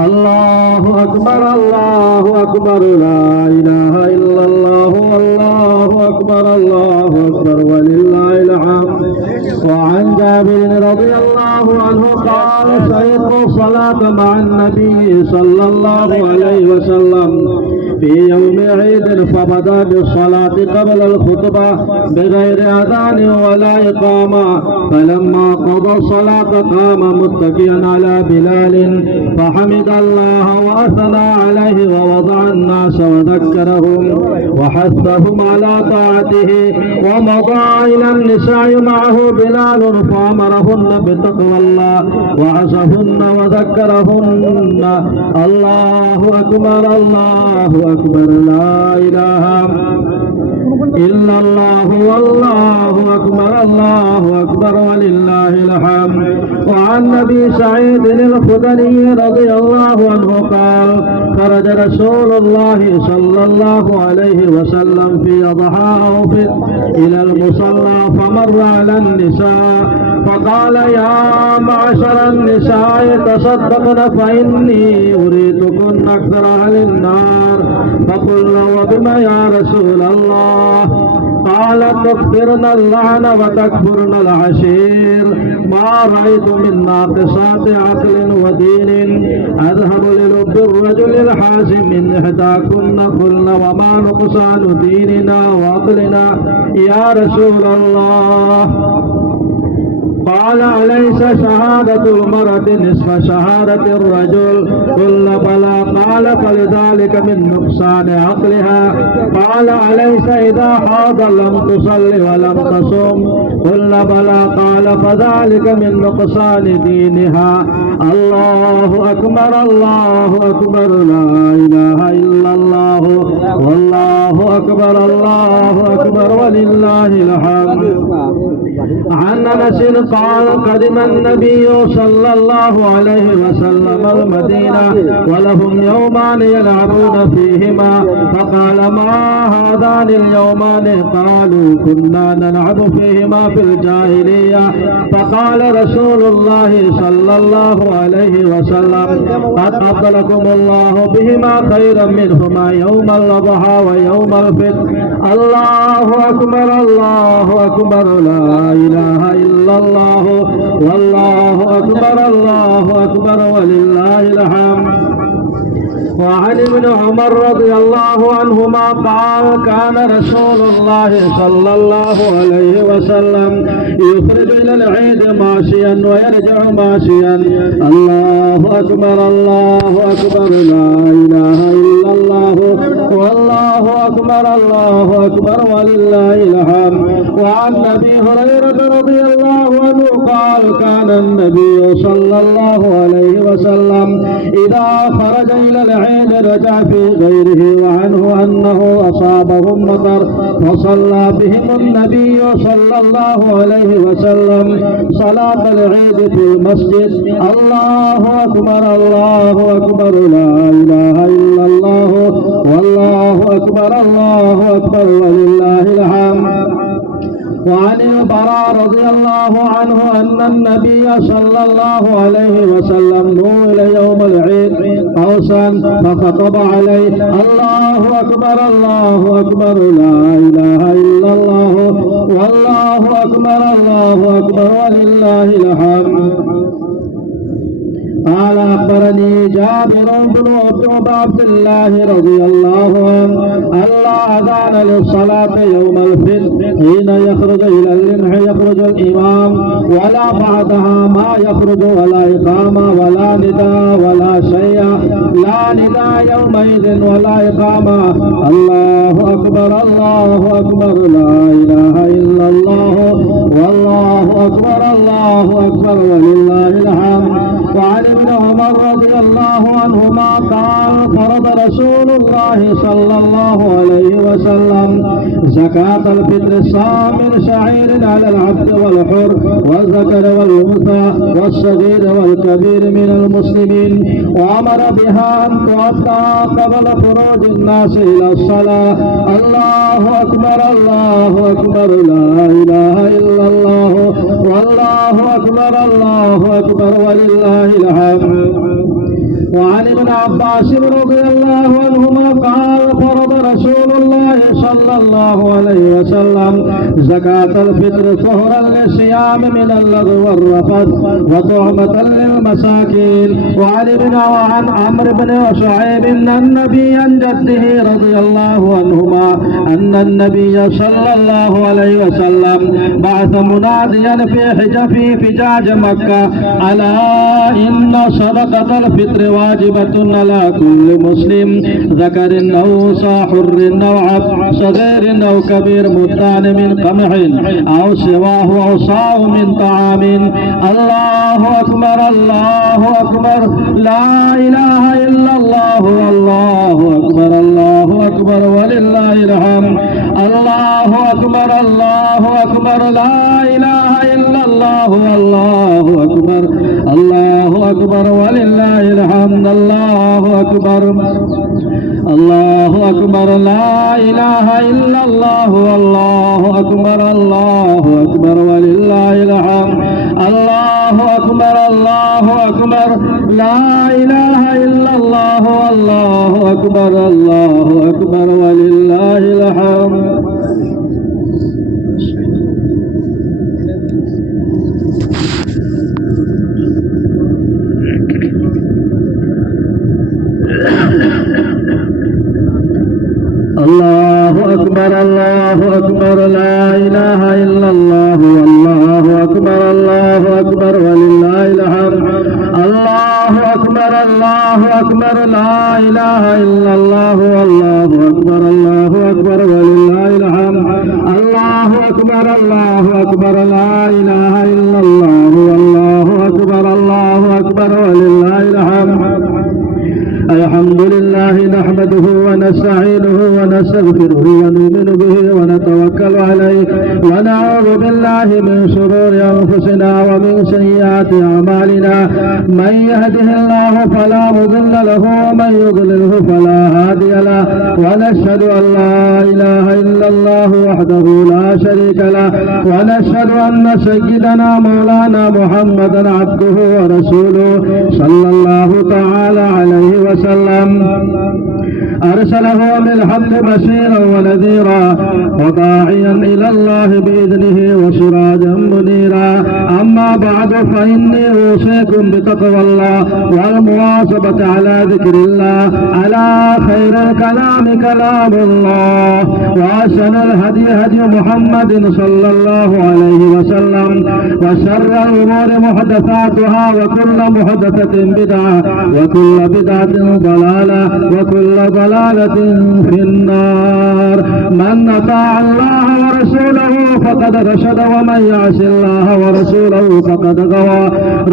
الله أكبر الله أكبر لا إله إلا الله والله أكبر الله أكبر ولله الحمد. وعن جابر رضي الله عنه قال شهدت الصلاة مع النبي صلى الله عليه وسلم في يوم عيد فبدأ بالصلاة قبل الخطبة بغير أذان ولا إقامة فلما قضى الصلاة قام متكئا على بلال فحمد الله وأثنى عليه ووضع الناس وذكرهم وحثهم على طاعته ومضى إلى النساء معه بلال فأمرهن بتقوى الله وعزهن وذكرهن. الله أكبر الله أكبر لا إله إلا الله والله أكبر الله أكبر ولله الحمد. وعن أبي سعيد الخدري رضي الله عنه قال خرج رسول الله صلى الله عليه وسلم في أضحى أو إلى المصلى فمر على النساء فقال يا معشر النساء تصدقن فإني أريدكن أكثر أهل النار. فقلنا وبما يا رسول الله؟ قال تكثرن اللعن وتكفرن العشير ما رأيت من ناقصات عقل ودين أذهب للب الرجل الحازم من إحداكن قلنا وما نقصان ديننا وعقلنا يا رسول الله؟ قال أليس شهادة المرأة نصف شهادة الرجل؟ قلنا بلى. قال فلذلك من نقصان عقلها. قال أليس إذا حاض لم تصل ولم تصم؟ قلنا بلى. قال فذلك من نقصان دينها. الله أكبر الله أكبر لا إله إلا الله والله أكبر الله أكبر ولله الحمد. عن أنس قال قدم النبي صلى الله عليه وسلم المدينة ولهم يومان يلعبون فيهما فقال ما هذان اليومان؟ قالوا كنا نلعب فيهما في الجاهلية. فقال رسول الله صلى الله عليه وسلم قد أبدلكم الله بهما خيرا منهما يوم الأضحى ويوم الفطر. الله أكبر الله أكبر لا إله إلا الله والله أكبر الله أكبر ولله الحمد. وعن ابن عمر رضي الله عنهما قال كان رسول الله صلى الله عليه وسلم يخرج إلى العيد ماشيا ويرجع ماشيا. الله أكبر الله أكبر لا إله إلا الله والله أكبر الله أكبر ولله الحمد. وعن أبي هريرة رضي الله عنه قال كان النبي صلى الله عليه وسلم إذا خرج إلى العيد رجع في غيره وعنه أنه أصابهم مطر فصلى بهم النبي صلى الله عليه وسلم صلاة العيد في المسجد. الله أكبر الله أكبر لا إله إلا الله والله أكبر الله أكبر ولله الحمد. وعن البراء رضي الله عنه أن النبي صلى الله عليه وسلم نول يوم العيد قوسا فخطب عليه. الله أكبر الله أكبر لا إله إلا الله والله أكبر الله أكبر ولله الحمد. قال أخبرني جابر بن عبد الله رضي الله عنه الله أذان للصلاة يوم الفطر حين يخرج إلى الرمح يخرج الإمام ولا بعدها ما يخرج ولا إقامة ولا نداء ولا شيء لا نداء يومئذ ولا إقامة الله أكبر الله أكبر لا إله إلا الله والله أكبر الله أكبر ولله الحمد. وعن ابن عمر رضي الله عنهما قال فرض رسول الله صلى الله عليه وسلم زكاة الفطر صامر شعير على العبد والحر والذكر والأنثى والصغير والكبير من المسلمين وأمر بها أن تؤدى قبل خروج الناس إلى الصلاة. الله أكبر الله أكبر لا إله إلا الله والله أكبر الله أكبر ولله الحمد. وعن ابن عباس رضي الله عنهما قال فرض رسول الله صلى الله عليه وسلم زكاة الفطر طهرا للصيام من اللغو والرفث وطعمة للمساكين. وعن عمرو بن شعيب أن النبي عن جده رضي الله عنهما أن النبي صلى الله عليه وسلم بعث مناديا في فجاج مكة ألا إن صدقة الفطر واجبة على كل مسلم ذكر أو أنثى حر أو عبد صغير أو كبير مدان من قمح أو سواه أو صاع من طعام. الله أكبر الله أكبر لا إله إلا الله والله أكبر الله أكبر ولله الحمد. الله أكبر الله أكبر لا إله إلا الله والله أكبر الله أكبر ولله الحمد. الله أكبر الله أكبر لا إله إلا الله والله أكبر الله أكبر ولله الحمد. الله أكبر الله أكبر لا إله إلا الله والله أكبر الله أكبر ولله الحمد. الله أكبر الله أكبر لا إله إلا الله والله أكبر الله أكبر ولله الحمد. الله أكبر الله أكبر لا إله إلا الله والله أكبر الله أكبر ولله الحمد. الله أكبر الله أكبر لا إله إلا الله والله أكبر الله أكبر ولله الحمد. الحمد لله نحمده ونستعينه ونستغفره ونؤمن به ونتوكل عليه ونعوذ بالله من شرور أنفسنا ومن سيئات أعمالنا من يهده الله فلا مضل له ومن يضلله فلا هادي له ونشهد أن لا إله إلا الله وحده لا شريك له ونشهد أن سيدنا مولانا محمدا عبده ورسوله صلى الله تعالى عليه وسلم أرسله بالحق بشيرا ونذيرا وداعيا إلى الله بإذنه وسراجا منيرا. أما بعد فإني أوصيكم بتقوى الله والمواظبة على ذكر الله على خير الكلام كلام الله وأحسن الهدي هدي محمد صلى الله عليه وسلم وشر الأمور محدثاتها وكل محدثة بدعة وكل بدعة ضلالة وكل ضلالة في النار. من أطاع الله ورسوله فقد رشد ومن يعص الله ورسوله فقد غوى.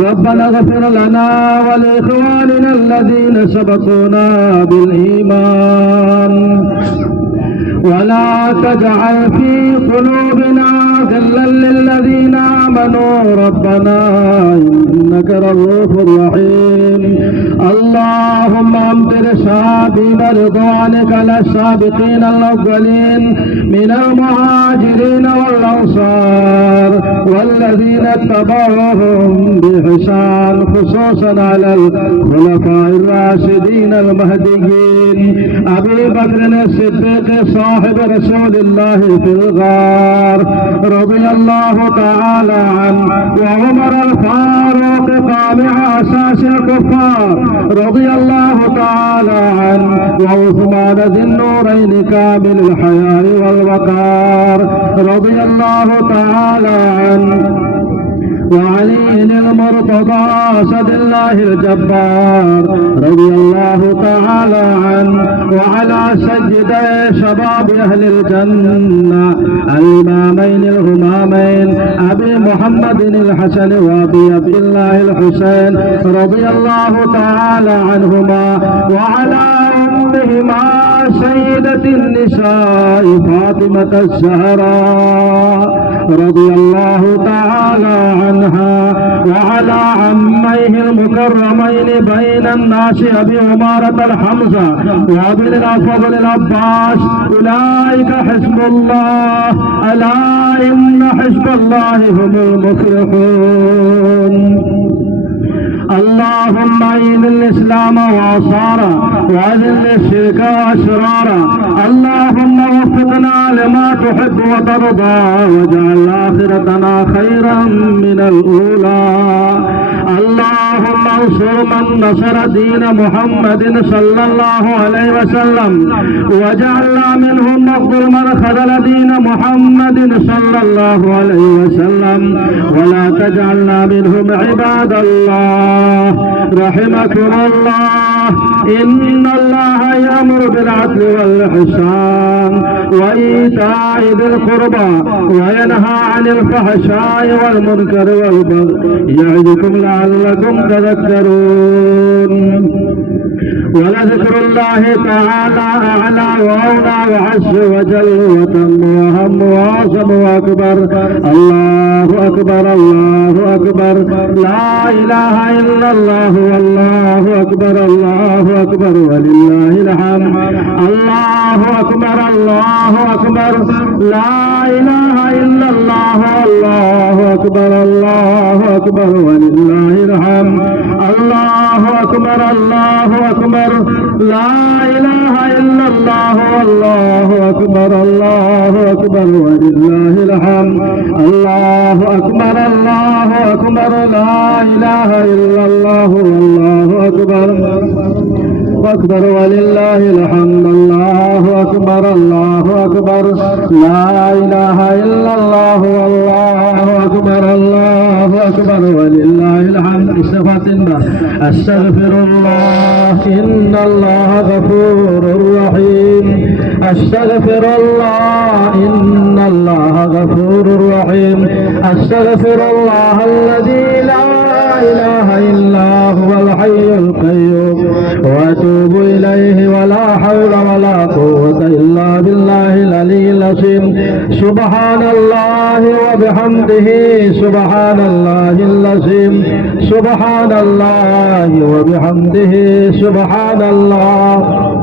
ربنا اغفر لنا ولإخواننا الذين سبقونا بالإيمان ولا تجعل في قلوبنا غلا للذين آمنوا ربنا إنك رؤوف رحيم. اللهم امطر سحابين رضوانك للسابقين الأولين من المهاجرين والأنصار والذين اتبعوهم بإحسان خصوصا على الخلفاء الراشدين المهديين أبي بكر الصديق صاحب رسول الله في الغار رضي الله تعالى عنه وعمر الفاروق قامع أساس الكفار رضي الله تعالى عنه وعثمان ذي النورين كامل الحياء والوقار رضي الله تعالى عنه وعلي المرتضى أسد الله الجبار رضي الله تعالى عنه وعلى سيدي شباب أهل الجنة الإمامين الهمامين أبي محمد الحسن وأبي عبد الله الحسين رضي الله تعالى عنهما وعلى أمهما سيدة النساء فاطمة الزهراء رضي الله تعالى عنها وعلى عميه المكرمين بين الناس أبي عمارة الحمزة وأبي الفضل العباس أولئك حزب الله ألا إن حزب الله هم المفلحون اللهم أعز الإسلام وأنصاره وأذل الشرك وأسراره اللهم وفقنا لما تحب وترضى واجعل آخرتنا خيرا من الأولى اللهم انصر من نصر دين محمد صلى الله عليه وسلم واجعلنا منهم واخذل من خذل دين محمد صلى الله عليه وسلم ولا تجعلنا منهم عباد الله رحمكم الله إن الله يأمر بالعدل والإحسان وإيتاء ذي القربى وينهى عن الفحشاء والمنكر والبغي يعظكم لعلكم تذكرون ولذكر الله تعالى أعلى وأولى وعز وجل وتم وهم وأعظم وأكبر الله أكبر الله أكبر لا إله إلا الله والله أكبر الله أكبر ولله الحمد الله أكبر الله أكبر لا إله إلا الله والله أكبر الله أكبر ولله الحمد الله أكبر الله أكبر لا إله إلا الله والله أكبر الله أكبر ولله الحمد الله أكبر الله أكبر لا إله إلا الله والله أكبر أكبر ولله الحمد الله أكبر الله أكبر لا إله إلا الله والله أكبر الله أكبر ولله الحمد أستغفر الله إن الله غفور رحيم أستغفر الله إن الله غفور رحيم أستغفر الله الذي لا إله إلا هو الحي القيوم وأتوب إليه ولا حول ولا قوة إلا بالله العلي العظيم سبحان الله وبحمده سبحان الله العظيم سبحان الله وبحمده سبحان الله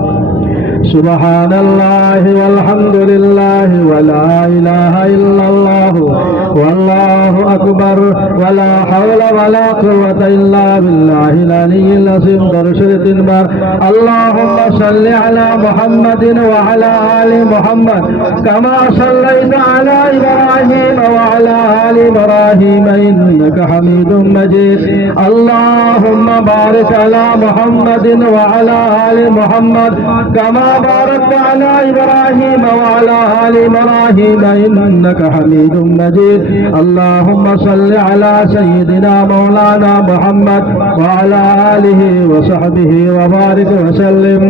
سبحان الله والحمد لله ولا إله إلا الله والله أكبر ولا حول ولا قوة إلا بالله العلي العظيم درشد البر اللهم صل على محمد وعلى آل محمد كما صليت على إبراهيم وعلى آل إبراهيم إنك حميد مجيد اللهم بارك على محمد وعلى آل محمد كما باركت على إبراهيم وعلى آل إبراهيم إنك حميد مجيد اللهم صل على سيدنا مولانا محمد وعلى آله وصحبه وبارك وسلم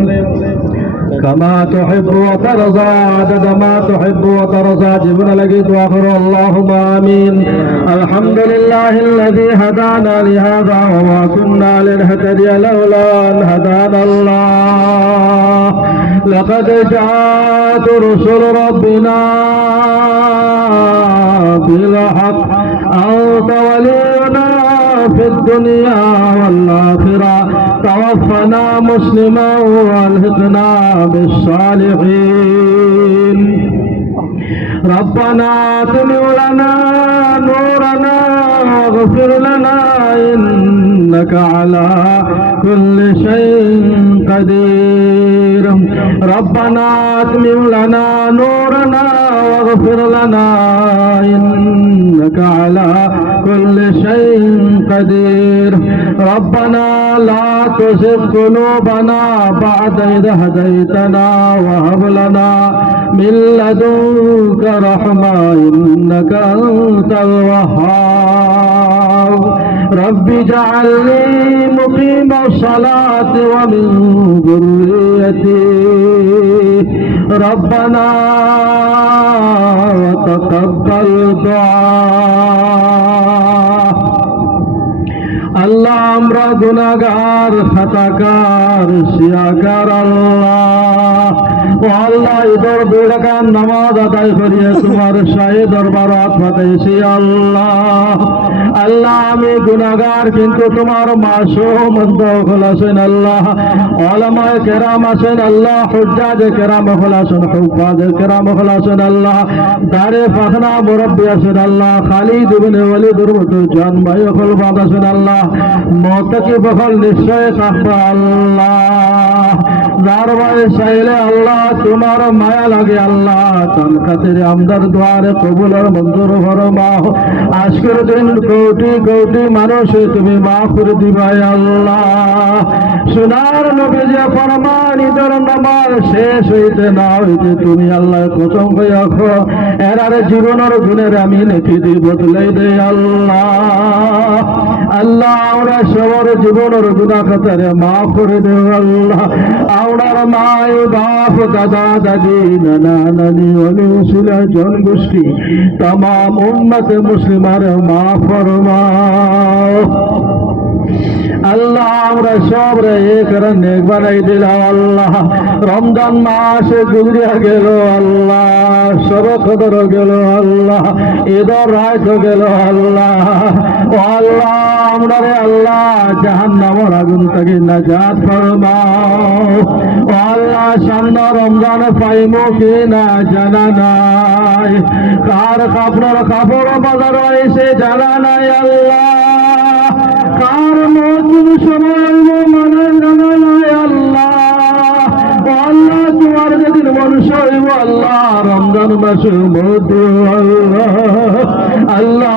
كما تحب وترضى عدد ما تحب وترضى جبن لقيت واخر اللهم آمين الحمد لله الذي هدانا لهذا وما كنا لنهتدي لولا أن هدانا الله لقد جاءت رسل ربنا بالحق أنت ولينا في الدنيا والآخرة توفنا مسلما والحقنا بالصالحين ربنا اتمم لنا نورنا واغفر لنا إنك على كل شيء قدير ربنا اتمم لنا نورنا واغفر لنا إنك على كل شيء قدير ربنا لا تزغ قلوبنا بعد إذ هديتنا وهب لنا من لدنك رحمة إنك أنت الوهاب رب اجعلني مقيم الصلاة ومن ذريتي ربنا وتقبل دعاء আল্লাহ আমরা গুনাহগার খাতাকার শিয়াকার আল্লাহ ও আল্লাহ ঈদের 2 রাকাত নামাজ আদায় করিয়ে তোমার শাহী দরবারত পাঠাইছি আল্লাহ আল্লাহ আমি গুনাহগার কিন্তু তোমার মাসুম বান্দা আছেন আল্লাহ উলামায়ে কেরাম আছেন আল্লাহ হুজ্জাজে কেরাম আছেন হুফাজে কেরাম আছেন আল্লাহ দারে ফাখনা মুরব্বি আছেন আল্লাহ খালিদ ইবনে ওয়ালিদের মতো জান ভাই হল বাদ আছেন আল্লাহ মতকে বহল নিশ্চয় থাকবে আল্লাহ যার ভাই চাইলে আল্লাহ তোমার মায়া লাগে আল্লাহ তার খাতির আমদার দুয়ারে কবুল আর মঞ্জুর ফরমাও আজকের দিন কোটি কোটি মানুষ তুমি মাফ করে দিবা আল্লাহ সোনার নবীজি ফরমান ঈদের নামাজ শেষ হইতে না হইতে তুমি আল্লাহ কসম করে রাখো এরারে জীবনের গুণের আমি নেকি দি বদলাই দে আল্লাহ আল্লাহ আমরা সবার জীবনের গুনাহ খাতারে মাফ করে দেও আল্লাহ আমরার মাই বাপ দাদা দাদি নানা নানি অনুশীলা জনগোষ্ঠী তাম উম্মত মুসলিমার মাফ ফরমাও আল্লাহ আমরা সব রে একরা নেক বানাই দিলাম আল্লাহ রমজান মাস গুজরিয়া গেল আল্লাহ সব খবর গেল আল্লাহ ঈদের রাত গেল আল্লাহ ও আল্লাহ আমরা রে আল্লাহ জাহান্নামের আগুন থেকে নাজাত ফরমাও ও আল্লাহ সামনে রমজান পাইমু কি না জানা নাই কার কাপড় বাজার হয়েছে জানা নাই আল্লাহ কার মৌসুম সময় মানে জানা নাই আল্লাহ আল্লাহ তোমার যেদিন মানুষ হইব আল্লাহ রমজান মাসের মধ্যে আল্লাহ আল্লাহ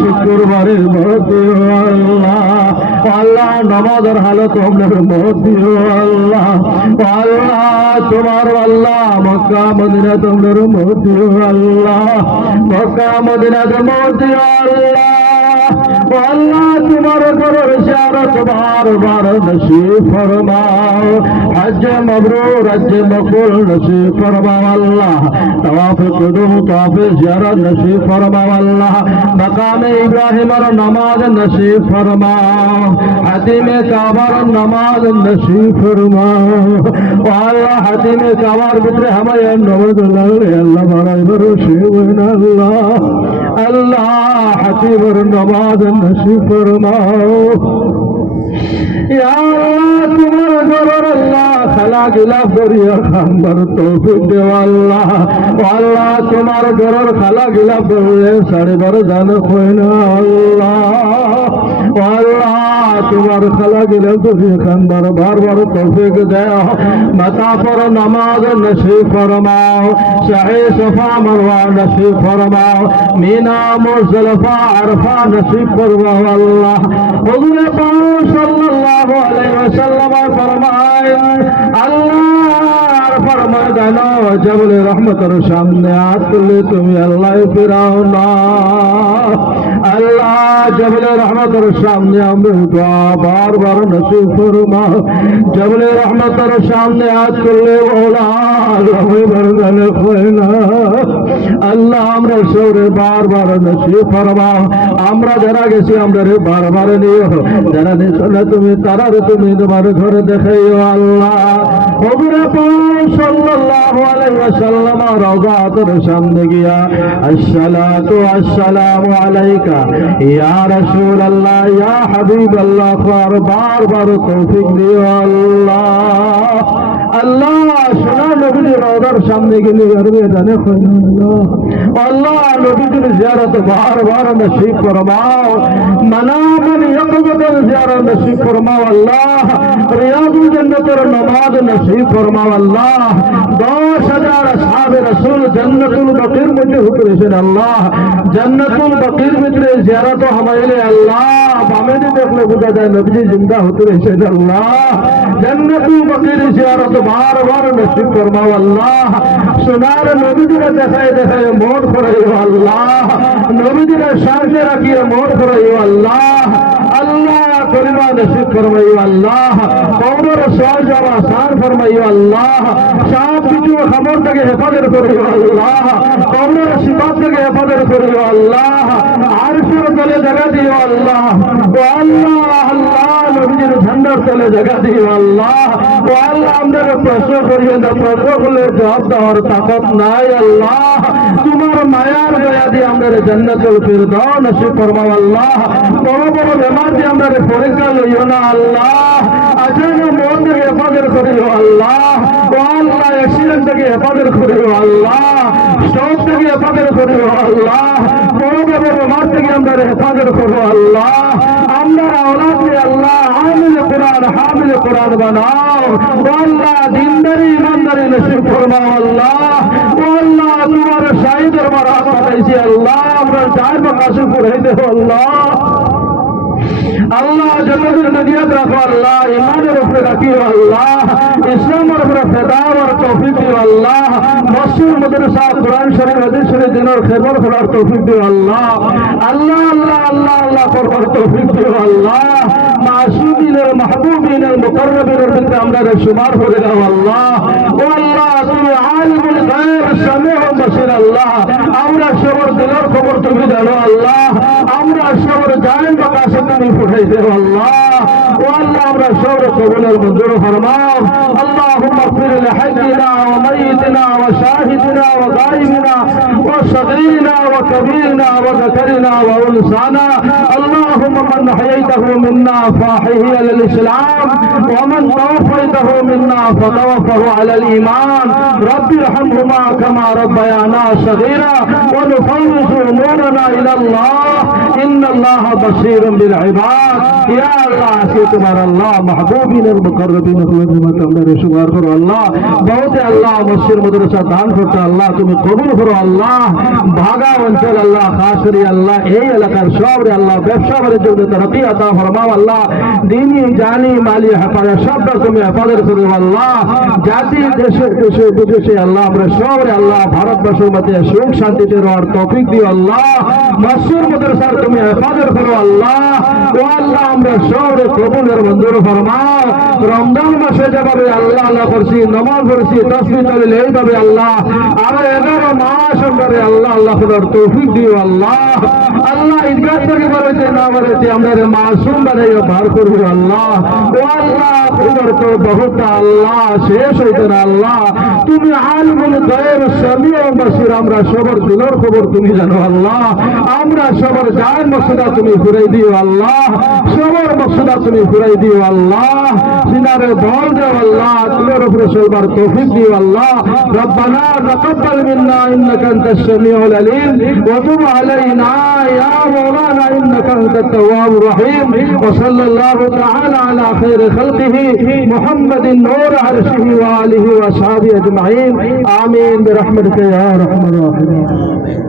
শুক্রবারের মধ্যে আল্লাহ আল্লাহ নামাজের হালত আপনার মধ্যে আল্লাহ আল্লাহ তোমার আল্লাহ মক্কা মদিনা তোমার মধ্যে আল্লাহ মক্কা মদিনার মধ্যে আল্লাহ আল্লাহ তোমার ঘরের জিয়ারত বারবার নসিব ফরমাও হজ মবরুর হজ মকবুল নসিব ফরমাও আল্লাহ তওয়াফ কুদুম তওয়াফ জিয়ারত নসিব ফরমাও আল্লাহ মাকামে ইব্রাহিমের নামাজ নসিব ফরমাও হাতিমে কাবার নামাজ নসিব ফরমাও আল্লাহ হাতিমে কাবার ভিতরে আমায় নমাজ আল্লাহ বারাই বরশিব আল্লাহ আল্লাহ হাতিমের নামাজ নসিব ফরমাও ইয়া আল্লাহ তোমার ঘরের আল্লাহ খালা গিলা করিয়া খানবার তৌফিক দেও আল্লাহ ও আল্লাহ তোমার ঘরের খালা গিলা করে 12.5 জান হয় না আল্লাহ ও আল্লাহ তোমার খালা গিলা করিয়া খানবার বারবার তৌফিক দেও মাতা পর নামাজ নসিব ফরমাও শাহে সফা মারওয়া নসিব ফরমাও মিনা মুজদলিফা আরফা নসিব ফরমাও আল্লাহ হুজুর পাক সাল্লাল্লাহু আলাইহি ওয়াসাল্লাম ফরমায় আল্লাহর ফরমান জবল রহমতের সামনে হাত তুলে তুমি আল্লাহ ফিরাও না আল্লাহ জবল রহমতের সামনে আমরা দোয়া বারবার নসিব ফরমাও জবল রহমতের সামনে হাত তুলে ওলা আল্লাহ বরদান হয় না আল্লাহ আমরা সরে বারবার নসিব ফরমাও আমরা যারা গেছি আমরা বারবার নিও যারা নিছলে তুমি তারা তুমি তোমার ঘরে দেখাইও আল্লাহ হুজুর পাক সাল্লাল্লাহু আলাইহি ওয়াসাল্লাম রওজাতের সামনে গিয়া আসসালাতু আসসালামু আলাইকা ইয়া রাসূলুল্লাহ ইয়া হাবিবাল্লাহ বারবার তৌফিক দিও আল্লাহ আল্লাহ সোনা নবীর রওজার সামনে গেলে আরবে জানে আল্লাহ নবীজির জিয়ারত বারবার নসিব ফরমাও মানামান ইয়াকবাতাল জিয়ারত নসিব ফরমাও আল্লাহ রিয়াজুল জান্নাতের নামাজ নসিব ফরমাও আল্লাহ 10,000 আসহাবে রাসূল জান্নাতুল বাকির মধ্যে হুকরেছেন আল্লাহ জান্নাতুল বাকির ভিতরে জিয়ারত হামাইলে আল্লাহ বামেনে দেখলে বোঝা যায় নবীজি জিন্দা হতে রয়েছেন আল্লাহ জান্নাতুল বাকির জিয়ারত বারবার নসিব ফরমাও আল্লাহ সোনার নবীজিরা দেখায় দেখায় মন করাইও আল্লাহ নবীজিরা সামনে রাখিয়ে মন করাইও আল্লাহ আল্লাহ কলিমা নসিব ফরমাইও আল্লাহ কবরের সওয়াল জবাব আসান ফরমাইও আল্লাহ সব কিছু খবর থেকে হেফাজত করিও আল্লাহ কবরের সিফাত থেকে হেফাজত করিও আল্লাহ আরশের তলে জায়গা দিও আল্লাহ ও আল্লাহ আল্লাহ নবীজির ঝান্ডার তলে জায়গা দিও আল্লাহ ও আল্লাহ আমাদের প্রশ্ন করিও না প্রশ্ন করলে জবাব দেওয়ার তাকত নাই আল্লাহ তোমার মায়ার দয়া দিয়ে আমাদের জান্নাতুল ফিরদাউস নসিব ফরমাও আল্লাহ বড় বড় বেমার দিয়ে আমাদের পরীক্ষা লইও না আল্লাহ আজান মন থেকে হেফাজত করিও আল্লাহ ও আল্লাহ অ্যাক্সিডেন্ট থেকে হেফাজত করিও আল্লাহ স্ট্রোক থেকে হেফাজত করিও আল্লাহ বড় বড় বেমার থেকে আমাদের হেফাজত করো আল্লাহ আমরা আওলাদে আল্লাহ হামিল কোরআন বানাও ও আল্লাহ দিনদারি ইমানদারি নসিব ফরমাও আল্লাহ ও আল্লাহ তোমার শাহিদের বারাত পাঠাইছি আল্লাহ আমরা চাই প্রকাশ করে দেব আল্লাহ আল্লাহ যতদিন নজিয়াত রাখো আল্লাহ ইমানের উপরে রাখিও আল্লাহ ইসলামের উপরে ফেদা আর তৌফিক দিও আল্লাহ মসজিদ মাদ্রাসা কোরআন শরীফ হাদিস শরীফ দিনের খেদমত করার তৌফিক দিও আল্লাহ আল্লাহ আল্লাহ আল্লাহ আল্লাহ করবার তৌফিক দিও আল্লাহ মাসুদিনের মাহবুবিনের মুকররবিনের মধ্যে আমরা শুমার করে দাও আল্লাহ ও আল্লাহ তুমি আলিমুল গায়ব সামিউ বাসির আল্লাহ আমরা সবার দিলের খবর তুমি জানো আল্লাহ আমরা সবার জায়েন প্রকাশে তুমি ফুটাই দেও আল্লাহ ও আল্লাহ আমরা সবার কবুলের মঞ্জুর ফরমাও اللهم اغفر لحينا وميتنا وشاهدنا وغائبنا وصغيرنا وكبيرنا وذكرنا وانثانا اللهم من احييته منا فاحيه على الاسلام ومن توفيته منا فتوفه على الايمان رب ارحمهما كما ربيانا صغيرا ونفوض امورنا الى الله ان الله بصير بالعباد يا الله سيدنا الله محبوبين المقربين তোমাদের শুকর করো আল্লাহ বহুতে আল্লাহ মসজিদ মাদ্রাসা দান করতে আল্লাহ তুমি কবুল করো আল্লাহ ভাগা অঞ্চল আল্লাহ খাস করে আল্লাহ এই এলাকার সবরে আল্লাহ ব্যবসা বাণিজ্য তরক্কি আতা ফরমাও আল্লাহ দিনী জানি মালি হেফাজত সবটা তুমি হেফাজত করো আল্লাহ জাতি দেশে দেশে বিদেশে আল্লাহ আমরা সবরে আল্লাহ ভারতবর্ষের মধ্যে সুখ শান্তিতে রওয়ার তৌফিক দিও আল্লাহ মসজিদ মাদ্রাসার তুমি হেফাজত করো আল্লাহ ও আল্লাহ আমরা সবরে কবুলের মঞ্জুর ফরমাও রমজান মাসে যেভাবে আল্লাহ আল্লাহ করছি নামাজ পড়ছি তাসবিহ তাহলিল এইভাবে আল্লাহ আরো 11 মাস আমরা আল্লাহ আল্লাহ করার তৌফিক দিও আল্লাহ আল্লাহ ঈদগাহ থেকে বলেছে না বলেছে আমরা মাসুম বানাইও বার করবো আল্লাহ ও আল্লাহ তোমার তো বহুত আল্লাহ শেষ হইতে না আল্লাহ তুমি আলিমুল গায়ব সামিউ বাসির আমরা সবার দিলের খবর তুমি জানো আল্লাহ আমরা সবার জান মকসদা তুমি ঘুরাই দিও আল্লাহ সবার মকসদা তুমি ঘুরাই দিও আল্লাহ সিনারে বল দেও আল্লাহ তোমার উপরে চলবার তৌফিক দিও আল্লাহ রব্বানা তাকাব্বাল মিন্না ইন্নাকা আনতাস সামিউল আলিম ওয়া তুব আলাইনা ইয়া মাওলানা ইন্নাকা আনতাত তাওয়াবুর রহিম ওয়া সাল্লাল্লাহু তাআলা আলা খায়রি খালকিহি মুহাম্মাদিন নূর আরশিহি ওয়া আলিহি ওয়া সাহবিহি আজমাইন আমিন বিরহমাতিকা ইয়া আরহামার রাহিমিন